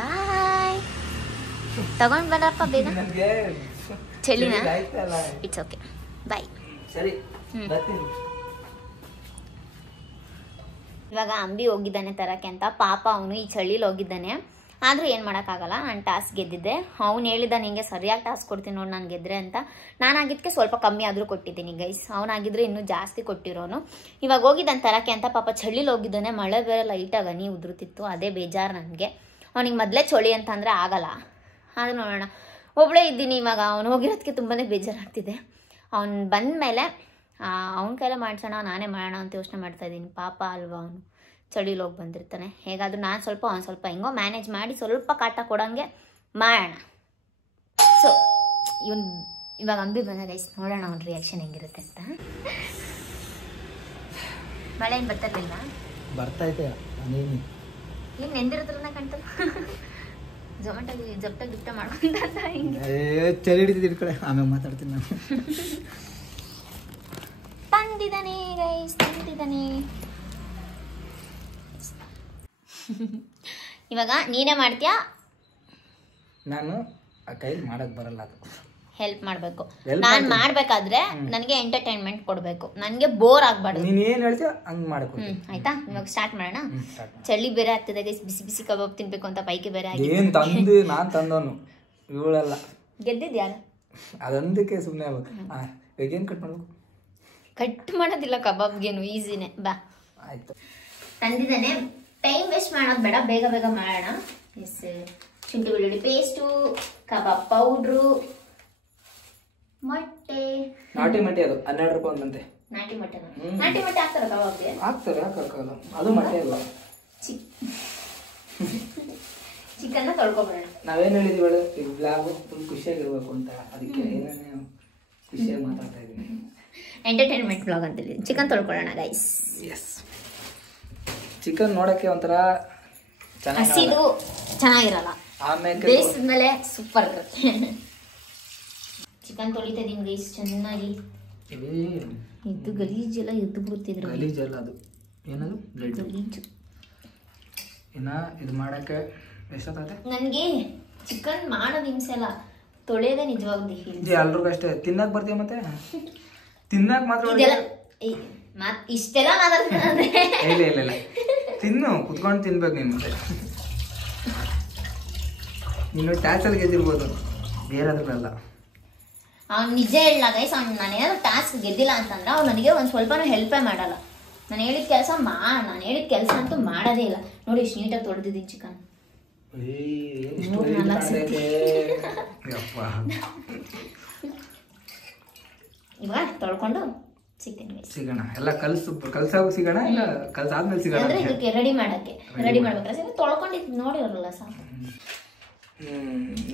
ಬಾಯ್, ತಗೊಂಡ್ ಬರಪ್ಪ ಬೇಗ. ಚಳಿನಾ? ಆಯ್ತಲ್ಲ. ಇಟ್ಸ್ ಓಕೆ, ಬಾಯ್. ಸರಿ ಬರ್ತೀನಿ. ಇವಾಗ ಅಂಬಿ ಹೋಗಿದ್ದಾನೆ ತರಕ್ಕೆ ಅಂತ. ಪಾಪ ಅವನು ಈ ಚಳಿಲಿ ಹೋಗಿದ್ದಾನೆ. ಆದರೂ ಏನು ಮಾಡೋಕ್ಕಾಗಲ್ಲ, ನಾನು ಟಾಸ್ಕ್ ಗೆದ್ದಿದ್ದೆ. ಅವ್ನು ಹೇಳಿದ ನಿಂಗೆ ಸರಿಯಾಗಿ ಟಾಸ್ಕ್ ಕೊಡ್ತೀನಿ ನೋಡಿ ನಾನು ಗೆದ್ದರೆ ಅಂತ. ನಾನಾಗಿದ್ದಕ್ಕೆ ಸ್ವಲ್ಪ ಕಮ್ಮಿ ಆದರೂ ಕೊಟ್ಟಿದ್ದೀನಿ ಗೈಸ್. ಅವನಾಗಿದ್ರೆ ಇನ್ನೂ ಜಾಸ್ತಿ ಕೊಟ್ಟಿರೋನು. ಇವಾಗ ಹೋಗಿದ್ದಾನೆ ತರಕ್ಕೆ ಅಂತ. ಪಾಪ ಚಳಿಲಿ ಹೋಗಿದ್ದಾನೆ. ಮಳೆ ಬೇರೆ ಲೈಟಾಗಿ ಹನಿ ಉದುರುತ್ತಿತ್ತು. ಅದೇ ಬೇಜಾರು ನನಗೆ. ಅವನಿಗೆ ಮೊದಲೇ ಚಳಿ ಅಂತಂದರೆ ಆಗಲ್ಲ. ಆದರೂ ನೋಡೋಣ. ಒಬ್ಬಳೇ ಇದ್ದೀನಿ ಇವಾಗ. ಅವನು ಹೋಗಿರೋದಕ್ಕೆ ತುಂಬಾ ಬೇಜಾರಾಗ್ತಿದೆ. ಅವ್ನು ಬಂದ ಮೇಲೆ ಅವನ ಕೈಲ ಮಾಡಿಸೋಣ, ನಾನೇ ಮಾಡೋಣ ಅಂತ ಯೋಚನೆ ಮಾಡ್ತಾಯಿದ್ದೀನಿ. ಪಾಪ ಅಲ್ವಾ, ಅವನು ಚಳಿಲಿ ಹೋಗಿ ಬಂದಿರ್ತಾನೆ. ಹೇಗಾದರೂ ನಾನು ಸ್ವಲ್ಪ ಅವ್ನು ಸ್ವಲ್ಪ ಹೆಂಗೋ ಮ್ಯಾನೇಜ್ ಮಾಡಿ ಸ್ವಲ್ಪ ಕಾಟ ಕೊಡೋಂಗೆ ಮಾಡೋಣ. ಸೊ ಇವಾಗ ಅಂಬಿ ಬಂದ ಗೈಸ್, ನೋಡೋಣ ಅವ್ನ ರಿಯಾಕ್ಷನ್ ಹೆಂಗಿರುತ್ತೆ ಅಂತ. ಮಳೆ ಏನು ಬರ್ತಿರ್ಲಿಲ್ಲ, ಬರ್ತೈತೆ. ಏನು ನೆಂದಿರೋದ್ರನ್ನ ಕಾಣ್ತಲ್ಲ. ಜೊಮೆಟೋಲಿ ಗಿಫ್ಟ ಮಾಡ್ಕೊಂತ ಚಳಿ ಹಿಡಿತಿದ್ದು ಕಡೆ ಆಮೇಲೆ ಮಾತಾಡ್ತೀನಿ ನಾನು. ತಂದಿದ್ದಾನೆ ಗೈಸ್, ತಂದಿದ್ದಾನೆ. ಇವಾಗ ನೀನೇ ಮಾಡ್ತೀಯಾ? ನಾನು ಆ ಕೈಲಿ ಮಾಡಕ್ ಬರಲ್ಲ. ಅದು ಹೆಲ್ಪ್ ಮಾಡಬೇಕು. ನಾನು ಮಾಡಬೇಕಾದ್ರೆ ನನಗೆ ಎಂಟರ್ಟೈನ್ಮೆಂಟ್ ಕೊಡಬೇಕು. ನನಗೆ ಬೋರ್ ಆಗಬಾರ್ದು. ನೀನು ಏನು ಹೇಳ್ತೀಯ ಹಂಗೆ ಮಾಡಬೇಕು. ಆಯ್ತಾ? ಇವಾಗ ಸ್ಟಾರ್ಟ್ ಮಾಡೋಣ. ಚಳಿ ಬೇರೆ ಆಗ್ತದೆ ಗೈಸ್. ಬಿಸಿ ಬಿಸಿ ಕಬಾಬ್ ತಿನ್ಬೇಕು ಅಂತ ಪೈಕಿ ಬೇರೆ ಆಗಿ. ಏನು ತಂದು ನಾನು ತಂದವನು, ಇವಳೆಲ್ಲ ಗೆದ್ದಿದ್ದು ಯಾರು? ಅದೊಂದಕ್ಕೆ ಸುಮ್ಮನೆ ಈಗೇನು ಕಟ್ ಮಾಡ್ಬೇಕು? ಕಟ್ ಮಾಡೋದಿಲ್ಲ ಕಬಾಬ್ಗೇನು, ಈಸಿನೇ. ಬಾ ಆಯ್ತು. ತಂದಿದ್ದಾನೆ. ಟೈಮ್ ವೇಸ್ಟ್ ಮಾಡೋದು ಬೇಡ, ಬೇಗ ಬೇಗ ಮಾಡೋಣ. ಎಸ್, ಶುಂಠಿ ಬೆಳ್ಳುಳ್ಳಿ ಪೇಸ್ಟು, ಕಬಾಬ್ ಪೌಡ್ರು, ಮೊಟ್ಟೆ. ನಾಟಿ ಮೊಟ್ಟೆ ಅದು 12 ರೂಪಾಯಿ ಒಂದಂತೆ. ನಾಟಿ ಮೊಟ್ಟೆ. ನಾಟಿ ಮೊಟ್ಟೆ ಹಾಕ್ತಾರ ಕಬಾಬ್ಗೆ? ಹಾಕ್ತಾರೆ, ಹಾಕಲ್ಲ. ಅದು ಮೊಟ್ಟೆ ಅಲ್ವಾ? ಚಿಕನ್ನ ತೊಳ್ಕೊಬೇಡ. ನಾವೇನು ಹೇಳಿದ್ವಿ ಹೇಳು, ಈ ಬ್ಲಾಗ್ ಫುಲ್ ಖುಷಿಯಾಗಿರ್ಬೇಕು ಅಂತ. ಅದಕ್ಕೆ ಏನೇನು ಖುಷಿಯಾಗಿ ಮಾತಾಡ್ತಾ ಇದ್ದೀನಿ. ಎಂಟರ್ಟೈನ್ಮೆಂಟ್ ಬ್ಲಾಗ್ ಅಂತ ಹೇಳಿ ಚಿಕನ್ ತೊಳ್ಕೊಳ್ಳೋಣ ಗೈಸ್. ಎಸ್, ಚಿಕನ್ ನೋಡೋಕ್ಕೆ ಒಂಥರ ಹಸಿದು ಚೆನ್ನಾಗಿರಲ್ಲ, ಆಮೇಲೆ ಬೇಯಿಸಿದ್ಮೇಲೆ ಸೂಪರ್ ಇರುತ್ತೆ. ಚಿಕನ್ ತೊಳಿತಾ ಇದೀನಿ ಗೈಸ್ ಚೆನ್ನಾಗಿ. ಇದು ಗಲೀಜೆಲ್ಲ ಎದ್ದು ಬಿಡ್ತಿದ್ರು. ಗಲೀಜಲ್ಲ ಅದು, ಏನದು ಬ್ಲಡ್ ಗಲೀಜು. ಇನ್ನ ಇದು ಮಾಡೋಕ್ಕೆ ಎಷ್ಟೊತ್ತಾಗುತ್ತೆ? ನನಗೆ ಚಿಕನ್ ಮಾಡೋದು ಹಿಂಸೆ ಅಲ್ಲ, ತೊಳೆಯೋದೇ ನಿಜವಾಗ್ದು ಹಿಂಸೆ. ಎಲ್ರಿಗೂ ಅಷ್ಟೇ. ತಿನ್ನಕ್ಕೆ ಬರ್ತೀಯ ಮತ್ತೆ? ತಿನ್ನಕ್ಕೆ ಮಾತ್ರ ಇಷ್ಟೆಲ್ಲ ಮಾತಾಡ್ತಾರೆ. ಇಲ್ಲ ತಿನ್ನು, ಕುತ್ಕೊಂಡು ತಿನ್ಬೇಕು ನೀನು. ಮತ್ತೆ ನೀನು ಟ್ಯಾಕ್ಸಲ್ಲಿ ಗೆದ್ದಿರ್ಬೋದು, ಬೇರೆದ್ರಲ್ಲ. ಅವ್ನು ನಿಜ ಹೇಳ ಗೈಸ್, ಅವ್ನು ನಾನು ಏನಾದ್ರು ಟಾಸ್ಕ್ ಗೆದ್ದಿಲ್ಲ ಅಂತಂದ್ರೆ ಅವ್ನು ನನಗೆ ಒಂದು ಸ್ವಲ್ಪನೂ ಹೆಲ್ಪೇ ಮಾಡಲ್ಲ. ನಾನು ಹೇಳಿದ ಕೆಲಸ ಅಂತೂ ಮಾಡೋದೇ ಇಲ್ಲ. ನೋಡಿ ಇಷ್ಟು ನೀಟಾಗಿ ತೊಳೆದಿದ್ದೀನಿ ಚಿಕನ್. ಇವಾಗ ತೊಳ್ಕೊಂಡು ಸಿಗ್ತೀನಿ ಸಿಗೋಣ. ಎಲ್ಲ ಕಲ್ಸಾಗ ಸಿಗೋಣ, ಇಲ್ಲ ಕಲ್ಸಾದ್ಮೇಲೆ ಸಿಗೋಣ. ಅಂದ್ರೆ ಇದಕ್ಕೆ ರೆಡಿ ಮಾಡ್ಬೇಕಾದ್ರೆ ತೊಳ್ಕೊಂಡಿದ್ದು ನೋಡಿರಲ್ಲ ಸಾಕು.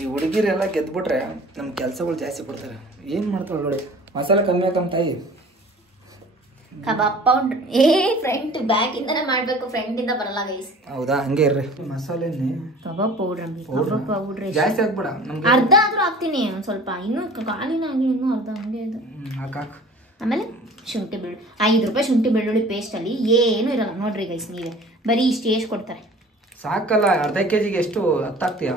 ಈ ಹುಡುಗಿರೆಲ್ಲ ಗೆದ್ಬಿಟ್ರೆ ನಮ್ಮ ಕೆಲಸಗಳು ಜಾಸ್ತಿ ಕೊಡ್ತಾರೆ. ಏನು ಮಾಡ್ತಾಳೆ ನೋಡಿ, ಮಸಾಲೆ ಕಮ್ಮಿ ಹಾಕಮ್ಮ ತಾಯಿ. ಕಬಾಬ್ ಪೌಡರ್ ಫ್ರಂಟ್ ಬ್ಯಾಕ್ ಇಂದಾನೆ ಮಾಡ್ಬೇಕು, ಫ್ರಂಟ್ ಇಂದ ಬರಲ್ಲ ಗೈಸ್. ಹೌದಾ? ಹಂಗೆ ಇರ್ರಿ. ಮಸಾಲೆನೇ ಕಬಾಬ್ ಪೌಡರ್ ಜಾಸ್ತಿ ಹಾಕ್ಬೇಡ. ಅರ್ಧ ಆದ್ರೂ ಹಾಕ್ತೀನಿ, ಒಂದ್ ಸ್ವಲ್ಪ. ಇನ್ನೂ ಖಾಲಿನ ಆಗಲಿ, ಇನ್ನೂ ಅರ್ಧ ಹಂಗೆ ಇದೆ. ಆಮೇಲೆ ಶುಂಠಿ ಬೆಳ್ಳುಳ್ಳಿ, 5 ರೂಪಾಯಿ ಶುಂಠಿ ಬೆಳ್ಳುಳ್ಳಿ ಪೇಸ್ಟ್ ಅಲ್ಲಿ ಏನು ಇರಲ್ಲ ನೋಡ್ರಿ ಗೈಸ್. ನೀವೇ ಬರೀ ಇಷ್ಟು ಕೊಡ್ತಾರೆ. ಸಾಕಲ್ಲ? ಅರ್ಧ ಕೆಜಿಗೆ ಎಷ್ಟು 10 ಹಾಕ್ತೀಯಾ?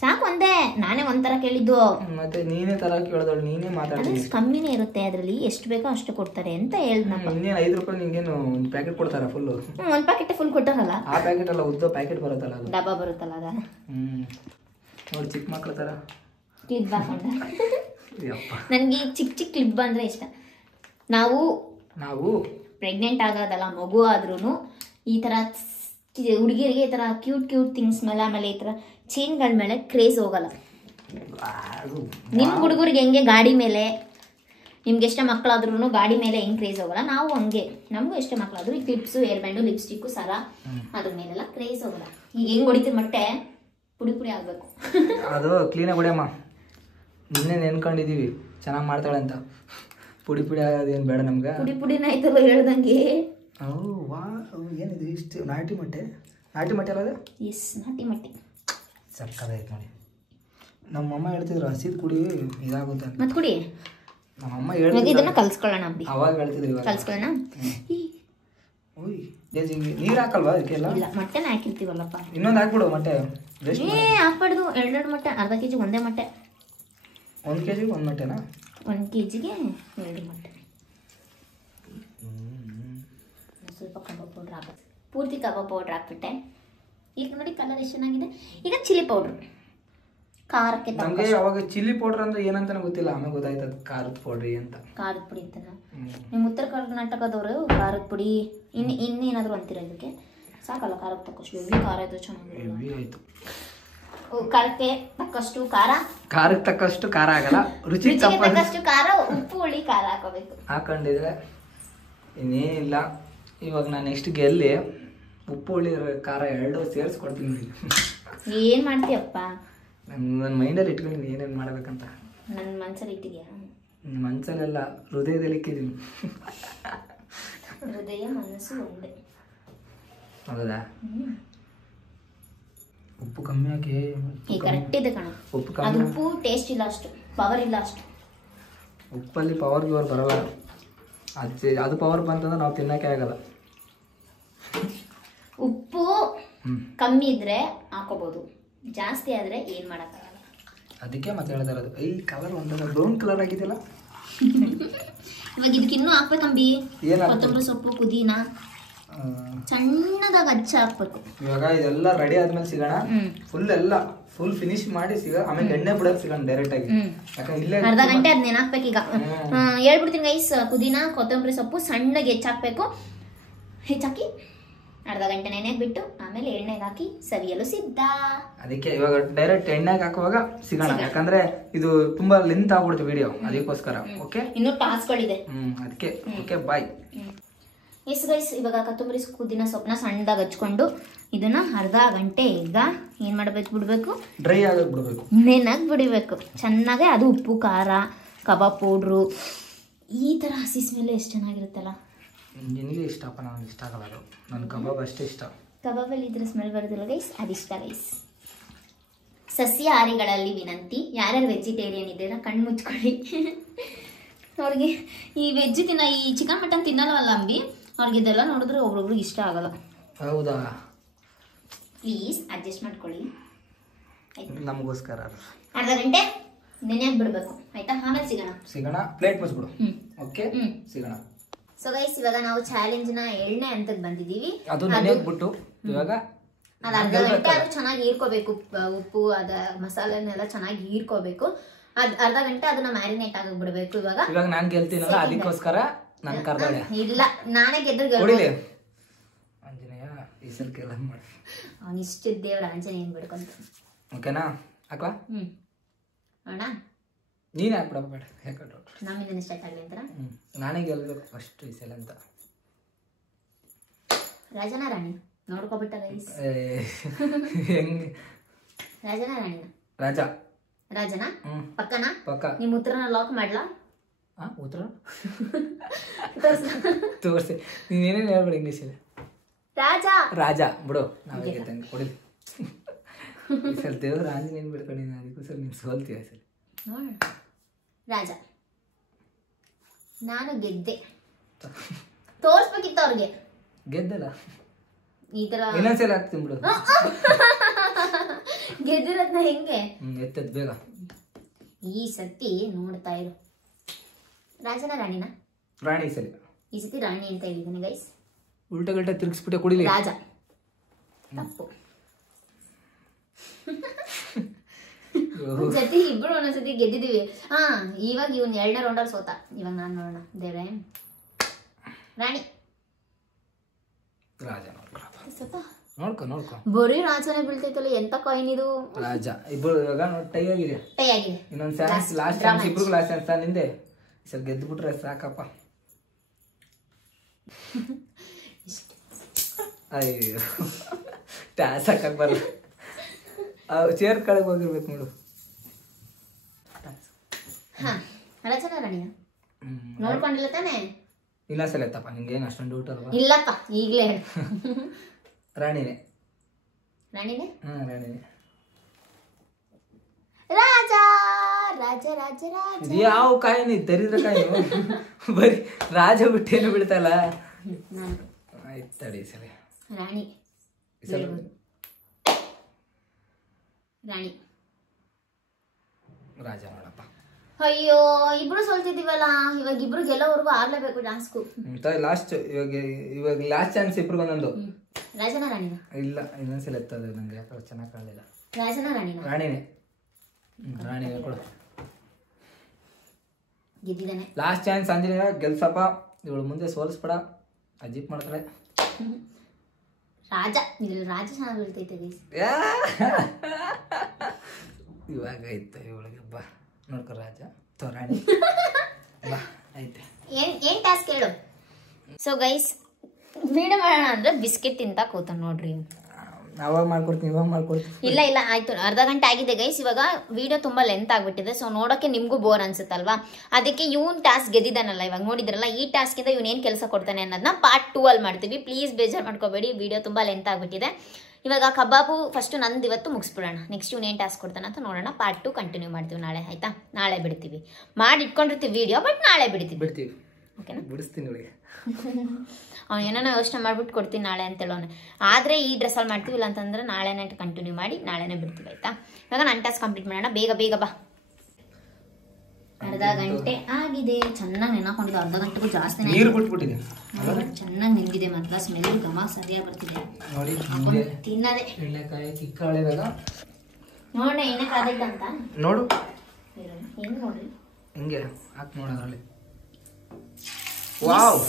ಸಾಕು, ಒಂದೇ. ನಾನೇ ಒಂಥರ ಕೇಳಿದ್ದು. ಮತ್ತೆ ನೀನೇ ತರ ಕೇಳಿದಳು, ನೀನೇ ಮಾತಾಡ್ತೀನಿ. ಕಮ್ಮಿನೇ ಇರುತ್ತೆ ಅದ್ರಲ್ಲಿ, ಎಷ್ಟು ಬೇಕೋ ಅಷ್ಟು ಕೊಡ್ತಾರೆ ಅಂತ ಹೇಳ್ದಪ್ಪ. ಇನ್ನೇನು 5 ರೂಪಾಯಿ ನಿಂಗೇನು ಒಂದು ಪ್ಯಾಕೆಟ್ ಕೊಡ್ತಾರ ಫುಲ್? ಒಂದು ಪ್ಯಾಕೆಟ್ ಫುಲ್ ಕೊಟ್ಟಾರಲ್ಲ. ಆ ಪ್ಯಾಕೆಟ್ ಅಲ್ಲ, ಉದ್ದ ಪ್ಯಾಕೆಟ್ ಬರುತ್ತಲ್ಲ, ಅದು ಡಬ್ಬ ಬರುತ್ತಲ್ಲ ಅದ. ನೋಡಿ ಚಿಕ್ಕ ಮಕ್ಳ ತರ ಕ್ಲಿಪ್ ಹಾಕೊಂಡ. ನನಗೆ ಚಿಕ್ಕ ಕ್ಲಿಪ್ ಅಂದ್ರೆ ಇಷ್ಟ. ನಾವು ಪ್ರೆಗ್ನೆಂಟ್ ಆಗೋದಲ್ಲ, ಮಗು ಆದ್ರೂ ಈ ತರ ಹುಡುಗಿಯರಿಗೆ ಈ ತರ ಕ್ಯೂಟ್ ಥಿಂಗ್ಸ್ ಮೇಲೆ, ಆಮೇಲೆ ಈ ತರ ಚೈನ್ಗಳ ಮೇಲೆ ಕ್ರೇಜ್ ಹೋಗಲ್ಲ. ನಿಮ್ಮ ಹುಡುಗರಿಗೆ ಹೆಂಗೆ ಗಾಡಿ ಮೇಲೆ, ನಿಮ್ಗೆ ಎಷ್ಟೇ ಮಕ್ಕಳಾದ್ರೂ ಗಾಡಿ ಮೇಲೆ ಹೆಂಗೆ ಕ್ರೇಜ್ ಹೋಗಲ್ಲ, ನಾವು ಹಂಗೆ. ನಮಗೂ ಎಷ್ಟೇ ಮಕ್ಕಳಾದ್ರೂ ಈ ಕ್ಲಿಪ್ಸು, ಏರ್ ಬ್ಯಾಂಡು, ಲಿಪ್ಸ್ಟಿಕ್ಕು, ಸರ ಅದ್ರ ಮೇಲೆಲ್ಲ ಕ್ರೇಜ್ ಹೋಗಲ್ಲ. ಈಗ ಹೆಂಗ್ ಹೊಡಿತೀವಿ ಮೊಟ್ಟೆ ಪುಡಿ ಆಗ್ಬೇಕು. ಅದು ಕ್ಲೀನಾಗಿ ಹೊಡಿಯಮ್ಮ. ನಿನ್ನೆ ನೆನ್ಕೊಂಡಿದೀವಿ ಚೆನ್ನಾಗಿ ಮಾಡ್ತಾಳೆ ಅಂತ. ಪುಡಿ ಆಗೋದೇನು ಬೇಡ ನಮ್ಗೆ. ಪುಡಿನಾಯ್ತಲ್ಲ ಹೇಳ್ದಂಗೆ. ಏನಿದು ಇಷ್ಟು ನಾಟಿ ಮೊಟ್ಟೆ ಅಲ್ಲ ಅದು? ಎಸ್, ನಾಟಿ ಮೊಟ್ಟೆ ಸಕ್ಕದಾಯ್ತು ನೋಡಿ. ನಮ್ಮಮ್ಮ ಹೇಳ್ತಿದ್ರು ಹಸಿದು ಕುಡಿ ಇದಾಗುತ್ತೆ. ಮತ್ತೆ ಕುಡಿ. ನಮ್ಮಮ್ಮ ಹೇಳ್ತಿದ್ರು ಇದನ್ನ ಕಲ್ಸ್ಕೊಳ್ಳೋಣ. ಅವಾಗ ಹೇಳ್ತಿದ್ರು, ಇವಾಗ ಕಲ್ಸ್ಕೊಳ್ಳೋಣ. ನೀರು ಹಾಕಲ್ವಾ ಅದಕ್ಕೆಲ್ಲ? ಇಲ್ಲ, ಮೊಟ್ಟೆನ ಹಾಕಿರ್ತೀವಲ್ಲಪ್ಪ. ಇನ್ನೊಂದು ಹಾಕ್ಬಿಡು ಮೊಟ್ಟೆ. ಹಾಕ್ಬಾರ್ದು. 2 ಮೊಟ್ಟೆ, ಅರ್ಧ ಕೆಜಿ ಒಂದೇ ಮೊಟ್ಟೆ. 1 kg 1 ಮೊಟ್ಟೆನಾ? 1 kgಗೆ 2 ಮೊಟ್ಟೆ. ಸ್ವಲ್ಪ ಕಬಾಬ್ ಪೌಡ್ರ್ ಹಾಕೋದು, ಪೂರ್ತಿ ಕಬಾಬ್ ಪೌಡ್ರ್ ಹಾಕ್ಬಿಟ್ಟೆ. ಈಗ ನೋಡಿ ಕಲರ್ ಎಷ್ಟು ಚೆನ್ನಾಗಿದೆ. ಈಗ ಚಿಲ್ಲಿ ಪೌಡ್ರ್, ಖಾರಕ್ಕೆ ನಮಗೆ ಅವಾಗ ಚಿಲ್ಲಿ ಪೌಡರ್ ಅಂದ್ರೆ ಏನಂತಾನೆ ಗೊತ್ತಿಲ್ಲ, ಆಮೇಲೆ ಗೊತ್ತಾಯ್ತದ ಖಾರದ ಪೌಡ್ರಿ ಅಂತ. ಖಾರದ ಪುಡಿ ಅಂತಾರ ನಿಮ್ಮ ಉತ್ತರ ಕರ್ನಾಟಕದವರು. ಖಾರದ ಪುಡಿ ಇನ್ನೇನಾದರೂ ಅಂತೀರ ಇದಕ್ಕೆ? ಸಾಕಲ್ಲ ಖಾರಕ್ಕೆ ತಕ್ಕಷ್ಟು. ಹೆವಿ ಖಾರ ಇದು ಚೆನ್ನಾಗಿ ಆಯ್ತು. ಖಾರಕ್ಕೆ ತಕ್ಕಷ್ಟು ಖಾರ, ಖಾರಕ್ಕೆ ತಕ್ಕಷ್ಟು ಖಾರ ಆಗಲ್ಲ, ರುಚಿಗೆ ತಕ್ಕಷ್ಟು ಖಾರ, ಉಪ್ಪು ಹುಳಿ ಖಾರ ಹಾಕೋಬೇಕು. ಹಾಕೊಂಡಿದ್ರೆ ಇನ್ನೇನಿಲ್ಲ. ಇವಾಗ ನಾನು ನೆಕ್ಸ್ಟ್ ಗೆಲ್ಲಿ ಉಪ್ಪು ಹುಳಿ ಖಾರ 2 ಸೇರಿಸ್ಕೊಡ್ತೀನಿ. ಏನು ಮಾಡ್ತೀಯಪ್ಪ? ನನ್ನ ಮೈಂಡಲ್ಲಿ ಇಟ್ಕೊಂಡಿದ್ದೀನಿ ಏನೇನು ಮಾಡಬೇಕಂತ. ನನ್ನ ಮನ್ಸಲ್ಲಿ ಇಟ್ಟಿದ್ಯಾ? ಮನ್ಸಲ್ಲೆಲ್ಲ ಹೃದಯದಲ್ಲಿ ಇಕ್ಕಿದ್ದೀನಿ. ಹೃದಯ ಮನಸ್ಸು ಒಂದೇ. ಹೌದಾ? ಉಪ್ಪು ಕಮ್ಮಿ ಹಾಕಿ. ಈ ಕರೆಕ್ಟ್ ಇದೆ ಕಣ. ಉಪ್ಪು ಅದು ಕಮ್ಮಿ. ಉಪ್ಪು ಟೇಸ್ಟ್ ಇಲ್ಲ ಅಷ್ಟು, ಪವರ್ ಇಲ್ಲ ಅಷ್ಟು. ಉಪ್ಪಲ್ಲಿ ಪವರ್ ಗಿವರ್ ಬರಲ್ಲ. ಅದು ಪವರ್ ಬಂತಂದ್ರೆ ನಾವು ತಿನ್ನೋಕೆ ಆಗಲ್ಲ. ಉಪ್ಪು ಕಮ್ಮಿ ಇದ್ರೆ ಹಾಕೋಬಹುದು, ಜಾಸ್ತಿ ಆದ್ರೆ ಏನ್ ಮಾಡಕ್ಕಾಗಲ್ಲ. ಅದಕ್ಕೆ ಮತ್ತೆ ಹೇಳ್ತಾ ಇರೋದು. ಈ ಕಲರ್ ಒಂದಲ್ಲ ಬ್ರೌನ್ ಕಲರ್ ಆಗಿದೆಯಲ್ಲ. ಇವಾಗ ಇದಕ್ಕೆ ಇನ್ನೂ ಹಾಕ್ಬೇಕಂಬಿ. ಏನು ಕೊತ್ತಂಬರಿ ಸೊಪ್ಪು, ಪುದೀನ ಸಣ್ಣದಾಗಿ ಹಚ್ಚ ಹಾಕ್ಬೇಕು. ಇವಾಗ ಇದೆಲ್ಲ ರೆಡಿ ಆದ್ಮೇಲೆ ಸಿಗೋಣ. ಫುಲ್ ಫಿನಿಶ್ ಮಾಡಿ ಸಿಗ, ಆಮೇಲೆ ಎಣ್ಣೆ ಬಿಡಕ್ ಸಿಗೋಣ ಡೈರೆಕ್ಟ್ ಆಗಿ. ಯಾಕಂದ್ರೆ ಇಲ್ಲೇ ಅರ್ಧ ಗಂಟೆ ಅದ್ ನೆನಾಕ್ಬೇಕು. ಈಗ ಹೇಳ್ಬಿಡ್ತೀನಿ ಗೈಸ್, ಪುದೀನ ಕೊತ್ತಂಬರಿ ಸೊಪ್ಪು ಸಣ್ಣಗೆ ಹೆಚ್ಚಾಕ್ಬೇಕು. ಹೆಚ್ಚಾಕಿ ಅರ್ಧ ಗಂಟೆ ನೆನೆಗೆ ಬಿಟ್ಟು ಆಮೇಲೆ ಎಣ್ಣೆಗೆ ಹಾಕಿ ಸವಿಯಲು ಸಿದ್ಧ. ಅದಕ್ಕೆ ಇವಾಗ ಡೈರೆಕ್ಟ್ ಎಣ್ಣೆಗೆ ಹಾಕುವಾಗ ಸಿಗೋಣ. ಯಾಕಂದ್ರೆ ಇದು ತುಂಬಾ ಲೆಂತ್ ಆಗ್ಬಿಡುತ್ತೆ ವಿಡಿಯೋ, ಅದಕ್ಕೋಸ್ಕರ. ಓಕೆ, ಇನ್ನೂ ಟಾಸ್ಕ್ಗಳಿದೆ. ಅದಕ್ಕೆ ಓಕೆ ಬಾಯ್. ಎಸ್ ಗೈಸ್, ಇವಾಗ ಕೊತ್ತಂಬರಿ ಪುದೀನ ಸೊಪ್ಪನ್ನ ಸಣ್ಣದಾಗಿ ಹಚ್ಕೊಂಡು ಇದನ್ನ ಅರ್ಧ ಗಂಟೆ ಈಗ ಏನ್ ಮಾಡಬೇಕು, ಬಿಡ್ಬೇಕು, ಡ್ರೈ ಆಗಕ್ಕೆ ಬಿಡಬೇಕು, ನೆನಗ್ ಬಿಡಬೇಕು ಚೆನ್ನಾಗೆ. ಅದು ಉಪ್ಪು ಖಾರ ಕಬಾಬ್ ಪೌಡ್ರು ಈ ತರ ಹಸಿ ಸ್ಮೆಲ್ ಎಷ್ಟು ಚೆನ್ನಾಗಿರುತ್ತಲ್ಲ. ನಿನಗೆ ಇಷ್ಟಪ್ಪ, ನನಗೆ ಇಷ್ಟ ಆಗಲ್ಲ ಅದು. ನನ್ನ ಕಬಾಬ್ ಅಷ್ಟೇ ಇಷ್ಟ. ಕಬಾಬಲ್ಲಿ ಇದ್ರ ಸ್ಮೆಲ್ ಬರೋದಿಲ್ಲ ಗೈಸ್, ಅದಿಷ್ಟ ಗೈಸ್. ಸಸ್ಯಾಹಾರಿಗಳಲ್ಲಿ ವಿನಂತಿ, ಯಾರ್ಯಾರು ವೆಜಿಟೇರಿಯನ್ ಇದ್ದೀರಾ ಕಣ್ಣು ಮುಚ್ಕೊಳ್ಳಿ. ಅವ್ರಿಗೆ ಈ ವೆಜ್ ಈ ಚಿಕನ್ ಮಟನ್ ತಿನ್ನಲ್ವಲ್ಲ ಅಂಬಿ, ಅವ್ರಿಗೆ ಇದೆಲ್ಲ ನೋಡಿದ್ರೆ ಒಬ್ರೊಬ್ರಿಗೆ ಇಷ್ಟ ಆಗಲ್ಲ. ಹೌದಾ? ಪ್ಲೀಸ್ ಅಡ್ಜಸ್ಟ್ ಮಾಡ್ಕೊಳ್ಳಿ ನಮಗೋಸ್ಕರ. ಅರ್ಧ ಗಂಟೆ ನೆನೆಯಾಗಿ ಬಿಡ್ಬೇಕು ಆಯ್ತಾ, ಆಮೇಲೆ ಸಿಗೋಣ. ಪ್ಲೇಟ್ ಮುಚ್ಬಿಡು. ಓಕೆ, ಸಿಗೋಣ. ಸೊ ಗೈಸ್, ಇವಾಗ ನಾವು ಚಾಲೆಂಜ್ ನ 7ನೇ ಹಂತಕ್ಕೆ ಬಂದಿದ್ದೀವಿ. ಅದು ನೆನೆಯಾಗ್ಬಿಟ್ಟು ಇವಾಗ ಅದು ಅರ್ಧ ಗಂಟೆ ಅದು ಚೆನ್ನಾಗಿ ಹೀರ್ಕೋಬೇಕು. ಉಪ್ಪು ಅದ ಮಸಾಲೆನೆಲ್ಲ ಚೆನ್ನಾಗಿ ಹೀರ್ಕೋಬೇಕು. ಅರ್ಧ ಗಂಟೆ ಅದನ್ನ ಮ್ಯಾರಿನೇಟ್ ಆಗಕ್ ಬಿಡ್ಬೇಕು. ಇವಾಗ ನಾನು ಗೆಲ್ತೀನಲ್ಲ, ಅದಕ್ಕೋಸ್ಕರ ನಾನು ಕರ್ದಾಳೆ. ಇಲ್ಲ, ನಾನೇ ಗೆದ್ದು ಆಂಜನೇಯ ಈ ಸಲ ಕೆಲ ಮಾಡಿ ಅವ್ನು ಇಷ್ಟ ದೇವ್ರ ಆಂಜನೇಯನ್ ಬಿಡ್ಕೊಂತ. ಓಕೆನಾ? ಹಾಕವಾ? ಅಣ್ಣ ನೀನೇ ಹಾಕ್ಬಿಡಪ್ಪ, ಬೇಡ. ಯಾಕಂದ್ರೆ ನಮ್ಮಿಂದ ಸ್ಟಾರ್ಟ್ ಆಗಲಿ ಅಂತಾರ. ನಾನೇ ಗೆಲ್ಬೇಕು ಫಸ್ಟ್ ಈ ಸಲ ಅಂತ. ರಾಜನ ರಾಣಿ ನೋಡ್ಕೊಬಿಟ್ಟ ಗೈಸ್. ಹೆಂಗೆ? ರಾಜನ ರಾಣಿನ? ರಾಜನ ಪಕ್ಕನಾ? ಪಕ್ಕ. ನಿಮ್ ಉತ್ತರನ ಲಾಕ್ ಮಾಡ್ಲಾ? ಉತ್ತರ ತೋರಿಸಿ. ನೀನೇನೇನು ಹೇಳ್ಬೇಡಿ ಇಂಗ್ಲೀಷಲ್ಲಿ. ರಾಜ ಬಿಡು, ನಾವೇ ಗೆದ್ದಂಗೆ ಕೊಡಿ. ಸರ್ ದೇವ್ರ ಆಂಜನೇಯನ್ ಬಿಡ್ಕೊಂಡಿದ್ದೀನಿ, ಅದಕ್ಕೋಸ್ಕರ ನೀನು ಸೋಲ್ತೀಯ ಸರ್. ರಾಜ, ನಾನು ಗೆದ್ದೆ. ತೋರ್ಸ್ಬೇಕಿತ್ತು ಅವ್ರಿಗೆ. ಗೆದ್ದಲ್ಲ, ಈ ತರ ಇನ್ನೊಂದ್ಸಲ ಹಾಕ್ತೀನಿ ಬಿಡು. ಗೆದ್ದಿರೋದ್ನ ಹೆಂಗೆ ಎತ್ತದ್ ಬೇಗ. ಈ ಸತಿ ನೋಡ್ತಾ ಇರು. ರಾಜನ ರಾಣಿನ? ರಾಣಿ ಸರಿ. ಈ ಸತಿ ರಾಣಿ ಅಂತ ಹೇಳಿದ್ದೀನಿ ಗೈಸ್. ಉಲ್ಟಾ ಗಲ್ಟಾ ತಿರ್ಗಿಸ್ಬಿಟ್ಟೆ ಕುಡಿಲಿ. ರಾಜ ತಪ್ಪು. ಜೊತೆ ಇಬ್ರು ಒಂದೊಂದ್ಸತಿ ಗೆದ್ದಿದೀವಿ. ಇವಾಗ ಇವನ್ 2ನೇ ರೌಂಡಲ್ಲಿ ಸೋತ. ಇವಾಗ ನಾನು ನೋಡೋಣ. ದೇವ್ರೆ, ರಾಣಿ. ರಾಜ ನೋಡ್ಕೊ. ಬರೀ ರಾಜನೇ ಬೀಳ್ತೈತಲ್ಲ, ಎಂತ ಕಾಯಿನ್ ಇದು. ರಾಜ ಇಬ್ರು ಇವಾಗ ಟೈ ಆಗಿದೆ. ಇನ್ನೊಂದ್ ಚಾನ್ಸ್, ಲಾಸ್ಟ್ ಚಾನ್ಸ್. ಇಬ್ರಿಗೂ ಲಾಸ್ಟ್ ಚಾನ್ಸ್. ನಿಂದೆ ಸರ್ ಗೆದ್ದು ಬಿಟ್ರೆ ಸಾಕಪ್ಪ. ಅಯ್ಯೋ, ಟಾಸ್ ಹಾಕಕ್ ಬರಲ್ಲ. ಚೇರ್ ಕಡೆಗೆ ಹೋಗಿರ್ಬೇಕು ನೋಡು. ರಾಜನ ರಾಣಿಯ ನೋಡ್ಕೊಂಡಿಲ್ಲ ತಾನೆ? ಇನ್ನೊಂದ್ಸಲ ಎತ್ತಪ್ಪ, ನಿಂಗೇನು ಅಷ್ಟೊಂದು ಡೌಟ್ ಅಲ್ವಾ? ಇಲ್ಲಪ್ಪ, ಈಗಲೇ ಹೇಳು. ರಾಣಿನೇ. ರಾಣಿನೇ? ರಾಣಿನೇ. ರಾಜ ರಾಜ ರಾಜ ರಾಜ. ಇದು ಯಾವ ಕಾಯಿನಿ? ದರಿದ್ರ ಕಾಯಿನು. ಬರೀ ರಾಜ ಬಿಟ್ಟೇನು ಬೀಳ್ತಲ್ಲ. ಆಯ್ತು ತಡಿ ಸಲ. ರಾಣಿ. ರಾಣಿ. ರಾಜ ನೋಡಪ್ಪ. ಅಯ್ಯೋ ಇಬ್ರು ಸೋಲ್ತಿದೀವಲ್ಲ, ಇವಾಗ ಇಬ್ರು ಗೆಲ್ಲೋವರೆಗೂ ಆಗ್ಲೇಬೇಕು ಟಾಸ್ಕು. ಲಾಸ್ಟ್ ಇವಾಗ ಲಾಸ್ಟ್ ಚಾನ್ಸ್ ಇಬ್ರು ಒಂದೊಂದು. ರಾಜನ ರಾಣಿನ? ಇಲ್ಲ ಇನ್ನೊಂದ್ಸಲ ಎತ್ತದ ನಂಗೆ ಯಾಕೋ ಚೆನ್ನಾಗಿ ಕಾಣಲಿಲ್ಲ. ರಾಜನ ರಾಣಿನ? ರಾಣಿನೇ. ರಾಣಿನೇ ಕೊಡು. ಗೆದ್ದಿದ್ದಾನೆ. ಲಾಸ್ಟ್ ಚಾನ್ಸ್ ಆಂಜನೇಯ ಗೆಲ್ಸಪ್ಪ, ಇವಳು ಮುಂದೆ ಸೋಲಿಸ್ಬೇಡ, ಅಜಿತ್ ಮಾಡ್ತಾರೆ. ರಾಜ ಇದ್ರಲ್ಲಿ ರಾಜ ಚೆನ್ನಾಗಿ ಬೀಳ್ತೈತೆ ಗೈಸ್. ಇವಾಗ ಐತೆ ಇವಳಿಗೆ ಬಾ ನೋಡ್ಕೊ ರಾಜ ರಾಣಿ ಬಾ ಐತೆ. ಏನ್ ಟಾಸ್ಕ್ ಹೇಳು. ಸೊ ಗೈಸ್ ವಿಡಿಯೋ ಮಾಡೋಣ ಅಂದ್ರೆ ಬಿಸ್ಕೆಟ್ ತಿಂತ ಕೂತ ನೋಡ್ರಿ. ಅವಾಗ ಮಾಡ್ಕೊಡ್ತೀನಿ ಇವಾಗ ಮಾಡ್ಕೊಡ್ತೀನಿ. ಇಲ್ಲ ಇಲ್ಲ ಆಯ್ತು, ಅರ್ಧ ಗಂಟೆ ಆಗಿದೆ ಗೈಸ್. ಇವಾಗ ವಿಡಿಯೋ ತುಂಬಾ ಲೆಂತ್ ಆಗ್ಬಿಟ್ಟಿದೆ. ಸೊ ನೋಡೋಕೆ ನಿಮ್ಗೂ ಬೋರ್ ಅನ್ಸುತ್ತಲ್ವಾ, ಅದಕ್ಕೆ ಇವನ್ ಟಾಸ್ಕ್ ಗೆದ್ದಿದ್ದಾನಲ್ಲ ಇವಾಗ ನೋಡಿದ್ರಲ್ಲ, ಈ ಟಾಸ್ಕ್ ಇಂದ ಇವನ್ ಏನ್ ಕೆಲಸ ಕೊಡ್ತಾನೆ ಅನ್ನೋದನ್ನ ಪಾರ್ಟ್ 2 ಅಲ್ಲಿ ಮಾಡ್ತೀವಿ. ಪ್ಲೀಸ್ ಬೇಜಾರು ಮಾಡ್ಕೋಬೇಡಿ, ವಿಡಿಯೋ ತುಂಬಾ ಲೆಂತ್ ಆಗ್ಬಿಟ್ಟಿದೆ. ಇವಾಗ ಕಬಾಬು ಫಸ್ಟ್ ನಂದು ಇವತ್ತು ಮುಗಿಸ್ಬಿಡೋಣ. ನೆಕ್ಸ್ಟ್ ಇವನ್ ಏನ್ ಟಾಸ್ಕ್ ಕೊಡ್ತಾನೆ ಅಂತ ನೋಡೋಣ. ಪಾರ್ಟ್ 2 ಕಂಟಿನ್ಯೂ ಮಾಡ್ತೀವಿ ನಾಳೆ. ಆಯ್ತಾ? ನಾಳೆ ಬಿಡ್ತೀವಿ, ಮಾಡಿ ಇಟ್ಕೊಂಡಿರ್ತೀವಿ ವಿಡಿಯೋ, ಬಟ್ ನಾಳೆ ಬಿಡ್ತೀವಿ. ಓಕೆನಾ? ಬಿಡಿಸ್ತೀನಿ ಇವಳಿಗೆ. ಅವ್ನು ಏನೋ ಯೋಚನೆ ಮಾಡ್ಬಿಟ್ಟು ಕೊಡ್ತೀನಿ ನಾಳೆ ಅಂತ ಹೇಳೋನೆ. ಆದರೆ ಈ ಡ್ರೆಸ್ಸಲ್ಲಿ ಮಾಡ್ತೀವಿ, ಇಲ್ಲ ಅಂತಂದ್ರೆ ನಾಳೆನೇ ಕಂಟಿನ್ಯೂ ಮಾಡಿ ನಾಳೆನೇ ಬಿಡ್ತೀವಿ. ಆಯ್ತಾ? ಇವಾಗ ನನ್ನ ಟಾಸ್ಕ್ ಕಂಪ್ಲೀಟ್ ಮಾಡೋಣ. ಬೇಗ ಬೇಗ ಬಾ. ಅರ್ಧ ಗಂಟೆ ಆಗಿದೆ. ಚೆನ್ನಾಗಿ ನೆನಕೊಂಡಿದ್ದು, ಅರ್ಧ ಗಂಟೆಗೂ ಜಾಸ್ತಿ ನೀರು ಬಿಟ್ಬಿಟ್ಟಿದೆ. ಚೆನ್ನಾಗಿ ನಿಂಗಿದೆ ಮಾತ್ರ. ಸ್ಮೆಲ್ ಘಮ ಸರಿಯಾಗಿ ಬರ್ತಿದೆ ನೋಡಿ. ತಿನ್ನದೆ ಎಣ್ಣೆಕಾಯಿ ಚಿಕ್ಕಳೆದಾಗ ನೋಡೋಣ ಏನಕ್ಕೆ ಆದೈತಂತ ನೋಡು. ಹೆಂಗ್ ನೋಡ್ರಿ ಹಿಂಗೆ ಹಾಕಿ ನೋಡ ಅದರಲ್ಲಿ. ವಾವ್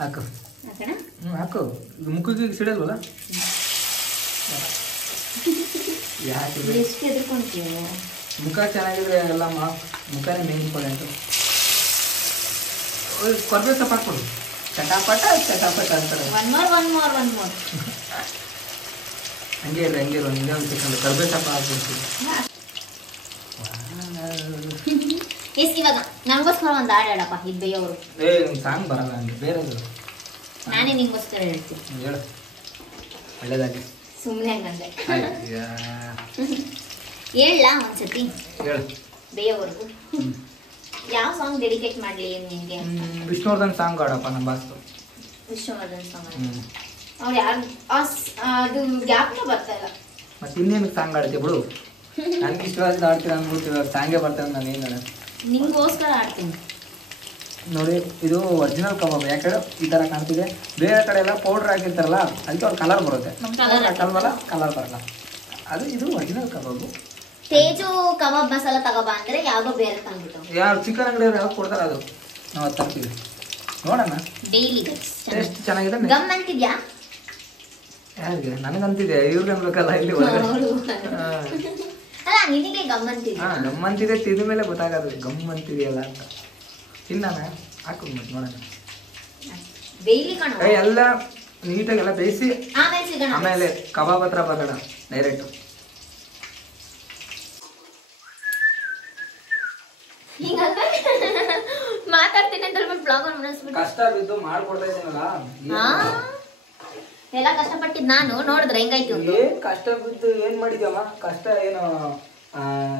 ಹಾಕು. ಹಾಕು. ಮುಖಕ್ಕೆ ಸಿಡಲ್ವಲ್ಲ? ಎಷ್ಟು ಎದ್ಕೊಂತೀವಿ. ಮುಖ ಚೆನ್ನಾಗಿದ್ರೆ ಎಲ್ಲ ಮುಖನೇ ಮೇನ್ ಇಂಪಾರ್ಟೆಂಟು. ಕೊರ್ಬೇವು ಸೊಪ್ಪು ಹಾಕ್ಕೊಡು. ಚಟಾಪಟ ಅಂತಾರೆ. ಒನ್ ಮೋರ್ ಹಂಗೆ ಇರ್ರಿ ಹಂಗೆ ಇರೋ ಹಿಂಗೆ ಒಂದು ಕರ್ಬೇವು ಸೊಪ್ಪು ಹಾಕ್ಬಿಡ್ತೀವಿ. ಇವಾಗ ನಂಗೋಸ್ಕರ ಒಂದು ಹಾಡು ಹೇಳಪ್ಪ. ಇದು ಬೇಯವರು ಸಾಂಗ್ ಬರಲ್ಲ ಹಂಗೆ ಬೇರೆ ನಾನೇ ನಿಂಗೋಸ್ಕರ ಹೇಳ್ತೀನಿ. ಹೇಳು ಒಳ್ಳೇದಾಗಿ. ಸುಮ್ಮನೆ ಹಂಗಂದೆ ಹೇಳ ಒಂದ್ಸತಿ ಹೇಳು ಬೇಯೋವರೆಗೂ. ಯಾವ ಸಾಂಗ್ ಡೆಡಿಕೇಟ್ ಮಾಡಲಿ ನಿಮಗೆ? ವಿಷ್ಣುವರ್ಧನ್ ಸಾಂಗ್ ಆಡಪ್ಪ ನಮ್ಮ ಬಾಸ್ತು. ವಿಷ್ಣುವರ್ಧನ್ ಸಾಂಗ್ ಅವ್ರು ಯಾರು ಅದು ಗ್ಯಾಪ್ನ ಬರ್ತಾ ಇಲ್ಲ. ಮತ್ತೆ ಇನ್ನೇನು ಸಾಂಗ್ ಆಡ್ತೀವಿ ಬಿಡು. ನನ್ಗೆ ಇಷ್ಟವಾದ ಆಡ್ತೀರ ಅಂದ್ಬಿಟ್ಟು ಇವಾಗ ಸಾಂಗೇ ಬರ್ತಾರೆ. ನಾನು ಏನು ನಿಂಗೋಸ್ಕರ ಆಡ್ತೀನಿ ನೋಡಿ. ಇದು ಒರಿಜಿನಲ್ ಕಬಾಬ್. ಯಾಕಂದ್ರೆ ಈ ಥರ ಕಾಣ್ತಿದೆ. ಬೇರೆ ಕಡೆ ಎಲ್ಲ ಪೌಡ್ರ್ ಹಾಕಿರ್ತಾರಲ್ಲ, ಅದಕ್ಕೆ ಅವ್ರು ಕಲರ್ ಬರುತ್ತೆ. ಹಾಕಲ್ವಲ್ಲ, ಕಲರ್ ಬರಲ್ಲ. ಅದು ಇದು ಒರಿಜಿನಲ್ ಕಬಾಬು. ತೇಜು ಕಬಾಬ್ ಮಸಾಲ ತಗೋಬಾ ಅಂದ್ರೆ ಯಾವುದೋ ಬೇರೆ ತಂದ್ಬಿಟ್ಟು. ಯಾರು ಚಿಕನ್ ಅಂಗಡಿಯವ್ರು ಯಾವ್ದು ಕೊಡ್ತಾರೆ ಅದು ನಾವು ಅದು ತರ್ತೀವಿ. ನೋಡೋಣ ಡೈಲಿ ಎಷ್ಟು ಚೆನ್ನಾಗಿದೆ. ಗಮ್ ಅಂತಿದ್ಯಾ? ಯಾರಿಗೆ? ನನಗಂತಿದೆ, ಇವ್ರಿಗೆ ಅನ್ಬೇಕಲ್ಲ ಇಲ್ಲಿ ಒಳಗಡೆ. ಅಲ್ಲ ನಿನಗೆ ಗಮ್ ಅಂತಿದ್ಯಾ? ಗಮ್ ಅಂತಿದೆ, ತಿಂದ ಮೇಲೆ ಗೊತ್ತಾಗೋದು ಗಮ್ ಅಂತಿದೆಯಲ್ಲ ಅಂತ. ತಿನ್ನಾನ ಹಾಕು ಮತ್ತೆ ನೋಡೋಣ. ಡೈಲಿ ಕಣ ಎಲ್ಲ ನೀಟಾಗಿ ಎಲ್ಲ ಬೇಯಿಸಿ ಆಮೇಲೆ ಕಬಾಬ್ ಹತ್ರ ಬರೋಣ ಡೈರೆಕ್ಟ್. ಮಾತಾಡ್ತೀನಿ ಅಂತ ಹೇಳ್ಬಿಟ್ಟು ಬ್ಲಾಗ್ ಅನ್ಸ್ಬಿಟ್ಟು ಕಷ್ಟ ಬಿದ್ದು ಮಾಡ್ಕೊಡ್ತಾ ಇದ್ದೀನಲ್ಲ. ಎಲ್ಲ ಕಷ್ಟಪಟ್ಟಿದ್ ನಾನು ನೋಡಿದ್ರೆ ಹೆಂಗಾಯ್ತು? ಏನ್ ಕಷ್ಟ ಬಿದ್ದು ಏನ್ ಮಾಡಿದ್ಯಮ್ಮ? ಕಷ್ಟ ಏನು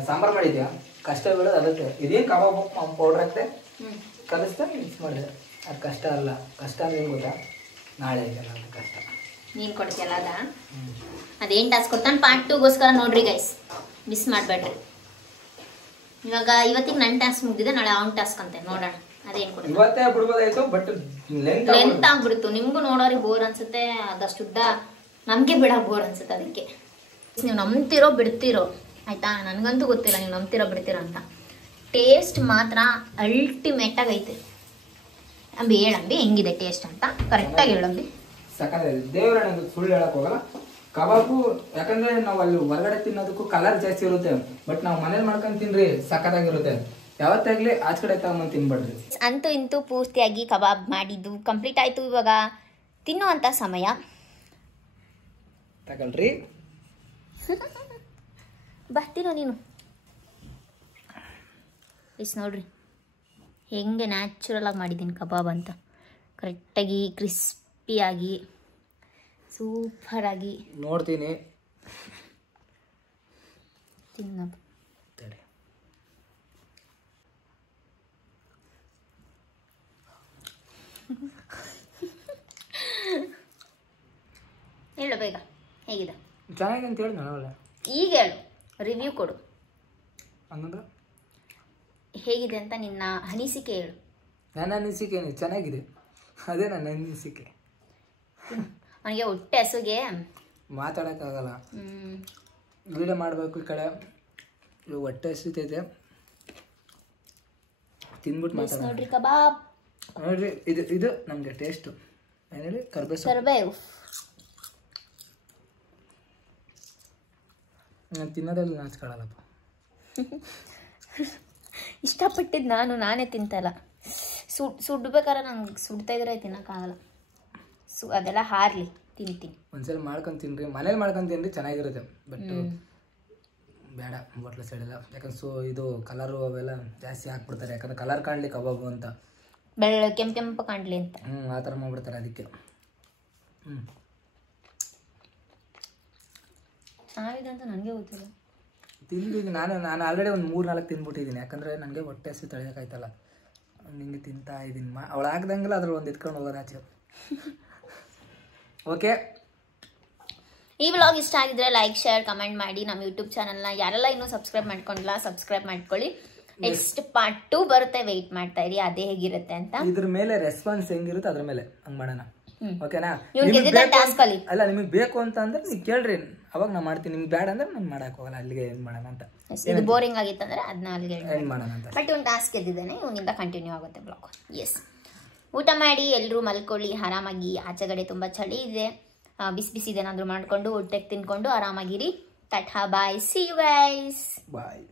ಸಾಂಬಾರ್ ಮಾಡಿದ್ಯಾ? ಕಷ್ಟ ಬೀಳೋದು ಅದಕ್ಕೆ. ಇದೇನ್ ಕಬಾಬ್ ಪೌಡರ್ ಹಾಕ್ತೆ ಕಲಿಸ್ತಾ ಮಿಕ್ಸ್ ಮಾಡಿದೆ. ಅದು ಕಷ್ಟ ಅಲ್ಲ. ಕಷ್ಟ ಅಂದ್ರೆ ಏನು ಗೊತ್ತಾ? ನಾಳೆ ಇದೆಲ್ಲ ಅದು ಕಷ್ಟ. ನೀನ್ ಕೊಡ್ತೀಯಲ್ಲ ಅದ ಅದೇನ್ ಟಾಸ್ಕ್ ಕೊಡ್ತಾನೆ ಪಾರ್ಟ್ 2ಗೋಸ್ಕರ ನೋಡ್ರಿ ಗೈಸ್, ಮಿಸ್ ಮಾಡ್ಬೇಡ್ರಿ. ಇವಾಗ ಇವತ್ತಿಗೆ ನನ್ನ ಟಾಸ್ಕ್ ಮುಗಿದಿದೆ, ನಾಳೆ ಅವ್ನ ಟಾಸ್ಕ್ ಅಂತೆ ನೋಡೋಣ ಅದೇನ್ ಕೊಡ್ತಾನೆ. ಇವತ್ತೇ ಬಿಡ್ಬೋದಾಯ್ತು, ಬಟ್ ಲೆಂತ್ ಆಗ್ಬಿಡ್ತು. ನಿಮ್ಗೂ ನೋಡೋರಿಗೆ ಬೋರ್ ಅನ್ಸುತ್ತೆ, ಅದಷ್ಟು ಉದ್ದ ನಮ್ಗೆ ಬಿಡೋಕೆ ಬೋರ್ ಅನ್ಸುತ್ತೆ. ಅದಕ್ಕೆ ನೀವು ನಂಬ್ತಿರೋ ಬಿಡ್ತಿರೋ ಆಯ್ತಾ? ನನಗಂತೂ ಗೊತ್ತಿಲ್ಲ ನೀವು ನಂಬ್ತಿರೋ ಬಿಡ್ತಿರೋ ಅಂತ. ಟೇಸ್ಟ್ ಮಾತ್ರ ಅಲ್ಟಿಮೇಟ್ ಆಗಿ ಐತೆ. ಅಂಬಿ ಹೇಳಂಬಿ ಹೆಂಗಿದೆ ಟೇಸ್ಟ್ ಅಂತ ಕರೆಕ್ಟಾಗಿ ಹೇಳಂಬಿ. ಸಕ್ಕತ್ತಾಗಿದೆ. ದೇವರಣ್ಣ ಸುಳ್ಳು ಹೇಳಕ್ ಹೋಗಲ್ಲ. ಕಬಾಬು ಯಾಕಂದ್ರೆ ನಾವು ಅಲ್ಲಿ ಹೊರಗಡೆ ತಿನ್ನೋದಕ್ಕೂ ಕಲರ್ ಜಾಸ್ತಿ ಇರುತ್ತೆ, ಬಟ್ ನಾವು ಮನೇಲಿ ಮಾಡ್ಕೊಂಡು ತಿನ್ರಿ ಸಕ್ಕತ್ತಾಗಿರುತ್ತೆ. ಯಾವತ್ತಾಗ್ಲಿ ಆಚೆ ಕಡೆ ತಗೊಂಡ್ ತಿನ್ಬೇಡ್ರಿ. ಅಂತೂ ಇಂತೂ ಪೂರ್ತಿಯಾಗಿ ಕಬಾಬ್ ಮಾಡಿದ್ದು ಕಂಪ್ಲೀಟ್ ಆಯ್ತು. ಇವಾಗ ತಿನ್ನುವಂತ ಸಮಯ ತಗೊಳ್ರಿ. ಬರ್ತೀರೋ ನೀನು? ಇಸ್ ನೋಡ್ರಿ ಹೆಂಗೆ ನ್ಯಾಚುರಲ್ ಆಗಿ ಮಾಡಿದ್ದೀನಿ ಕಬಾಬ್ ಅಂತ. ಕರೆಕ್ಟಾಗಿ ಕ್ರಿಸ್ಪಿಯಾಗಿ ಸೂಪರಾಗಿ ನೋಡ್ತೀನಿ. ತಿನ್ನ ಹೇಳು ಬೇಗ ಹೇಗಿದೆ? ಚೆನ್ನಾಗಿದೆ ಅಂತ ಹೇಳಿ ನಾವಲ್ಲ ಈಗ ಹೇಳು. ರಿವ್ಯೂ ಕೊಡು, ಹಂಗಂದ್ರೆ ಹೇಗಿದೆ ಅಂತ ನಿನ್ನ ಅನಿಸಿಕೆ ಹೇಳು. ನನ್ನ ಅನಿಸಿಕೆ ಚೆನ್ನಾಗಿದೆ, ಅದೇ ನನ್ನ ಅನಿಸಿಕೆ. ನನಗೆ ಹೊಟ್ಟೆ ಹಸುಗೆ ಮಾತಾಡೋಕ್ಕಾಗಲ್ಲ, ವಿಡಿಯೋ ಮಾಡಬೇಕು. ಈ ಕಡೆ ಹೊಟ್ಟೆ ಹಸಿತೈತೆ, ತಿಂದ್ಬಿಟ್ಟು ಮಾತಾಡ. ನೋಡ್ರಿ ಕಬಾಬ್ ನೋಡ್ರಿ, ಇದು ನಮಗೆ ಟೇಸ್ಟು. ಏನು ಹೇಳಿ? ಕರ್ಬೇವು. ನಾನು ತಿನ್ನೋದ್ರಲ್ಲಿ ನಾಚ್ಕೊಳ್ಳಲ್ಲಪ್ಪ. ಇಷ್ಟಪಟ್ಟಿದ್ದು ನಾನೇ ತಿಂತಲ್ಲ. ಸುಡ್ಬೇಕಾದ್ರೆ ನಂಗೆ ಸುಡ್ತಾ ಇದ್ರೆ ತಿನ್ನೋಕ್ಕಾಗಲ್ಲ. ಅದೆಲ್ಲ ಹಾರ್ಲಿ ತಿಂತೀನಿ. ಒಂದ್ಸಲ ಮಾಡ್ಕೊಂಡು ತಿನ್ರಿ, ಮನೇಲಿ ಮಾಡ್ಕೊಂಡು ತಿನ್ರಿ, ಚೆನ್ನಾಗಿರುತ್ತೆ. ಬಟ್ ಬೇಡ ಹೋಟ್ಲ ಸೈಡೆಲ್ಲ, ಯಾಕಂದ್ರೆ ಇದು ಕಲರು ಅವೆಲ್ಲ ಜಾಸ್ತಿ ಹಾಕ್ಬಿಡ್ತಾರೆ. ಯಾಕಂದ್ರೆ ಕಲರ್ ಕಾಣಲಿ ಕಬಾಬು ಅಂತ, ಕೆಂಪು ಕಾಣಲಿ ಅಂತ. ಆ ಥರ ಮಾಡ್ಬಿಡ್ತಾರೆ. ಅದಕ್ಕೆ ಚೆನ್ನಾಗಿದೆ ಅಂತ ನನಗೆ ಗೊತ್ತಿಲ್ಲ. ತಿಂದು ನಾನು ಆಲ್ರೆಡಿ ಒಂದು 3-4 ತಿಂದ್ಬಿಟ್ಟಿದ್ದೀನಿ. ಯಾಕಂದರೆ ನನಗೆ ಹೊಟ್ಟೆ ಹಸಿ ತಡೆಯೋಕ್ಕಾಯ್ತಲ್ಲ, ನಿಂಗೆ ತಿಂತಾ ಇದ್ದೀನಿ. ಅವಳು ಆಗ್ದಂಗೆಲ್ಲ ಅದ್ರಲ್ಲಿ ಒಂದು ಎತ್ಕೊಂಡು ಹೋಗೋದು ಆಚೆ. ಓಕೆ, ಈ ವ್ಲಾಗ್ ಇಷ್ಟ ಆಗಿದ್ರೆ ಲೈಕ್, ಶೇರ್, ಕಮೆಂಟ್ ಮಾಡಿ. ನಮ್ಮ ಯೂಟ್ಯೂಬ್ ಚಾನಲ್ನ ಯಾರೆಲ್ಲ ಇನ್ನೂ ಸಬ್ಸ್ಕ್ರೈಬ್ ಮಾಡ್ಕೊಂಡಿಲ್ಲ ಸಬ್ಸ್ಕ್ರೈಬ್ ಮಾಡ್ಕೊಳ್ಳಿ. ನೆಕ್ಸ್ಟ್ ಪಾರ್ಟ್ 2 ಬರುತ್ತೆ, ವೆಯ್ಟ್ ಮಾಡ್ತಾ ಇರಿ, ಅದೇ ಹೇಗಿರುತ್ತೆ ಅಂತ. ಇದ್ರ ಮೇಲೆ ರೆಸ್ಪಾನ್ಸ್ ಹೆಂಗಿರುತ್ತೆ ಅದ್ರ ಮೇಲೆ ಹಂಗೆ ಮಾಡೋಣ. ಓಕೆನಾ? ಅಲ್ಲ, ನಿಮಗೆ ಬೇಕು ಅಂತ ಅಂದ್ರೆ ನೀವು ಕೇಳ್ರಿ, ಅವಾಗ ನಾ ಮಾಡ್ತೀನಿ. ನಿಮ್ಗೆ ಬೇಡ ಅಂದ್ರೆ ನಾನು ಮಾಡಕ್ ಹೋಗಲ್ಲ. ಅಲ್ಲಿಗೆ ಏನು ಮಾಡೋಣ ಅಂತ. ಇದು ಬೋರಿಂಗ್ ಆಗಿತ್ತಂದ್ರೆ ಅದನ್ನ ಅಲ್ಲಿಗೆ ಏನು ಮಾಡೋಣ ಅಂತ. ಬಟ್ ಒಂದು ಟಾಸ್ಕ್ ಎದ್ದಿದ್ದೇನೆ, ಇವನಿಂದ ಕಂಟಿನ್ಯೂ ಆಗುತ್ತೆ ಬ್ಲಾಗ್. ಎಸ್, ಊಟ ಮಾಡಿ ಎಲ್ಲರೂ ಮಲ್ಕೊಳ್ಳಿ ಆರಾಮಾಗಿ. ಆಚೆಗಡೆ ತುಂಬ ಚಳಿ ಇದೆ, ಬಿಸಿ ಬಿಸಿದೇನಾದರೂ ಮಾಡಿಕೊಂಡು ಹೊಟ್ಟೆಗೆ ತಿನ್ಕೊಂಡು ಆರಾಮಾಗಿರಿ. ಟಾಟಾ ಬಾಯ್, ಸಿ ಯು ಗೈಸ್. ಬಾಯ್.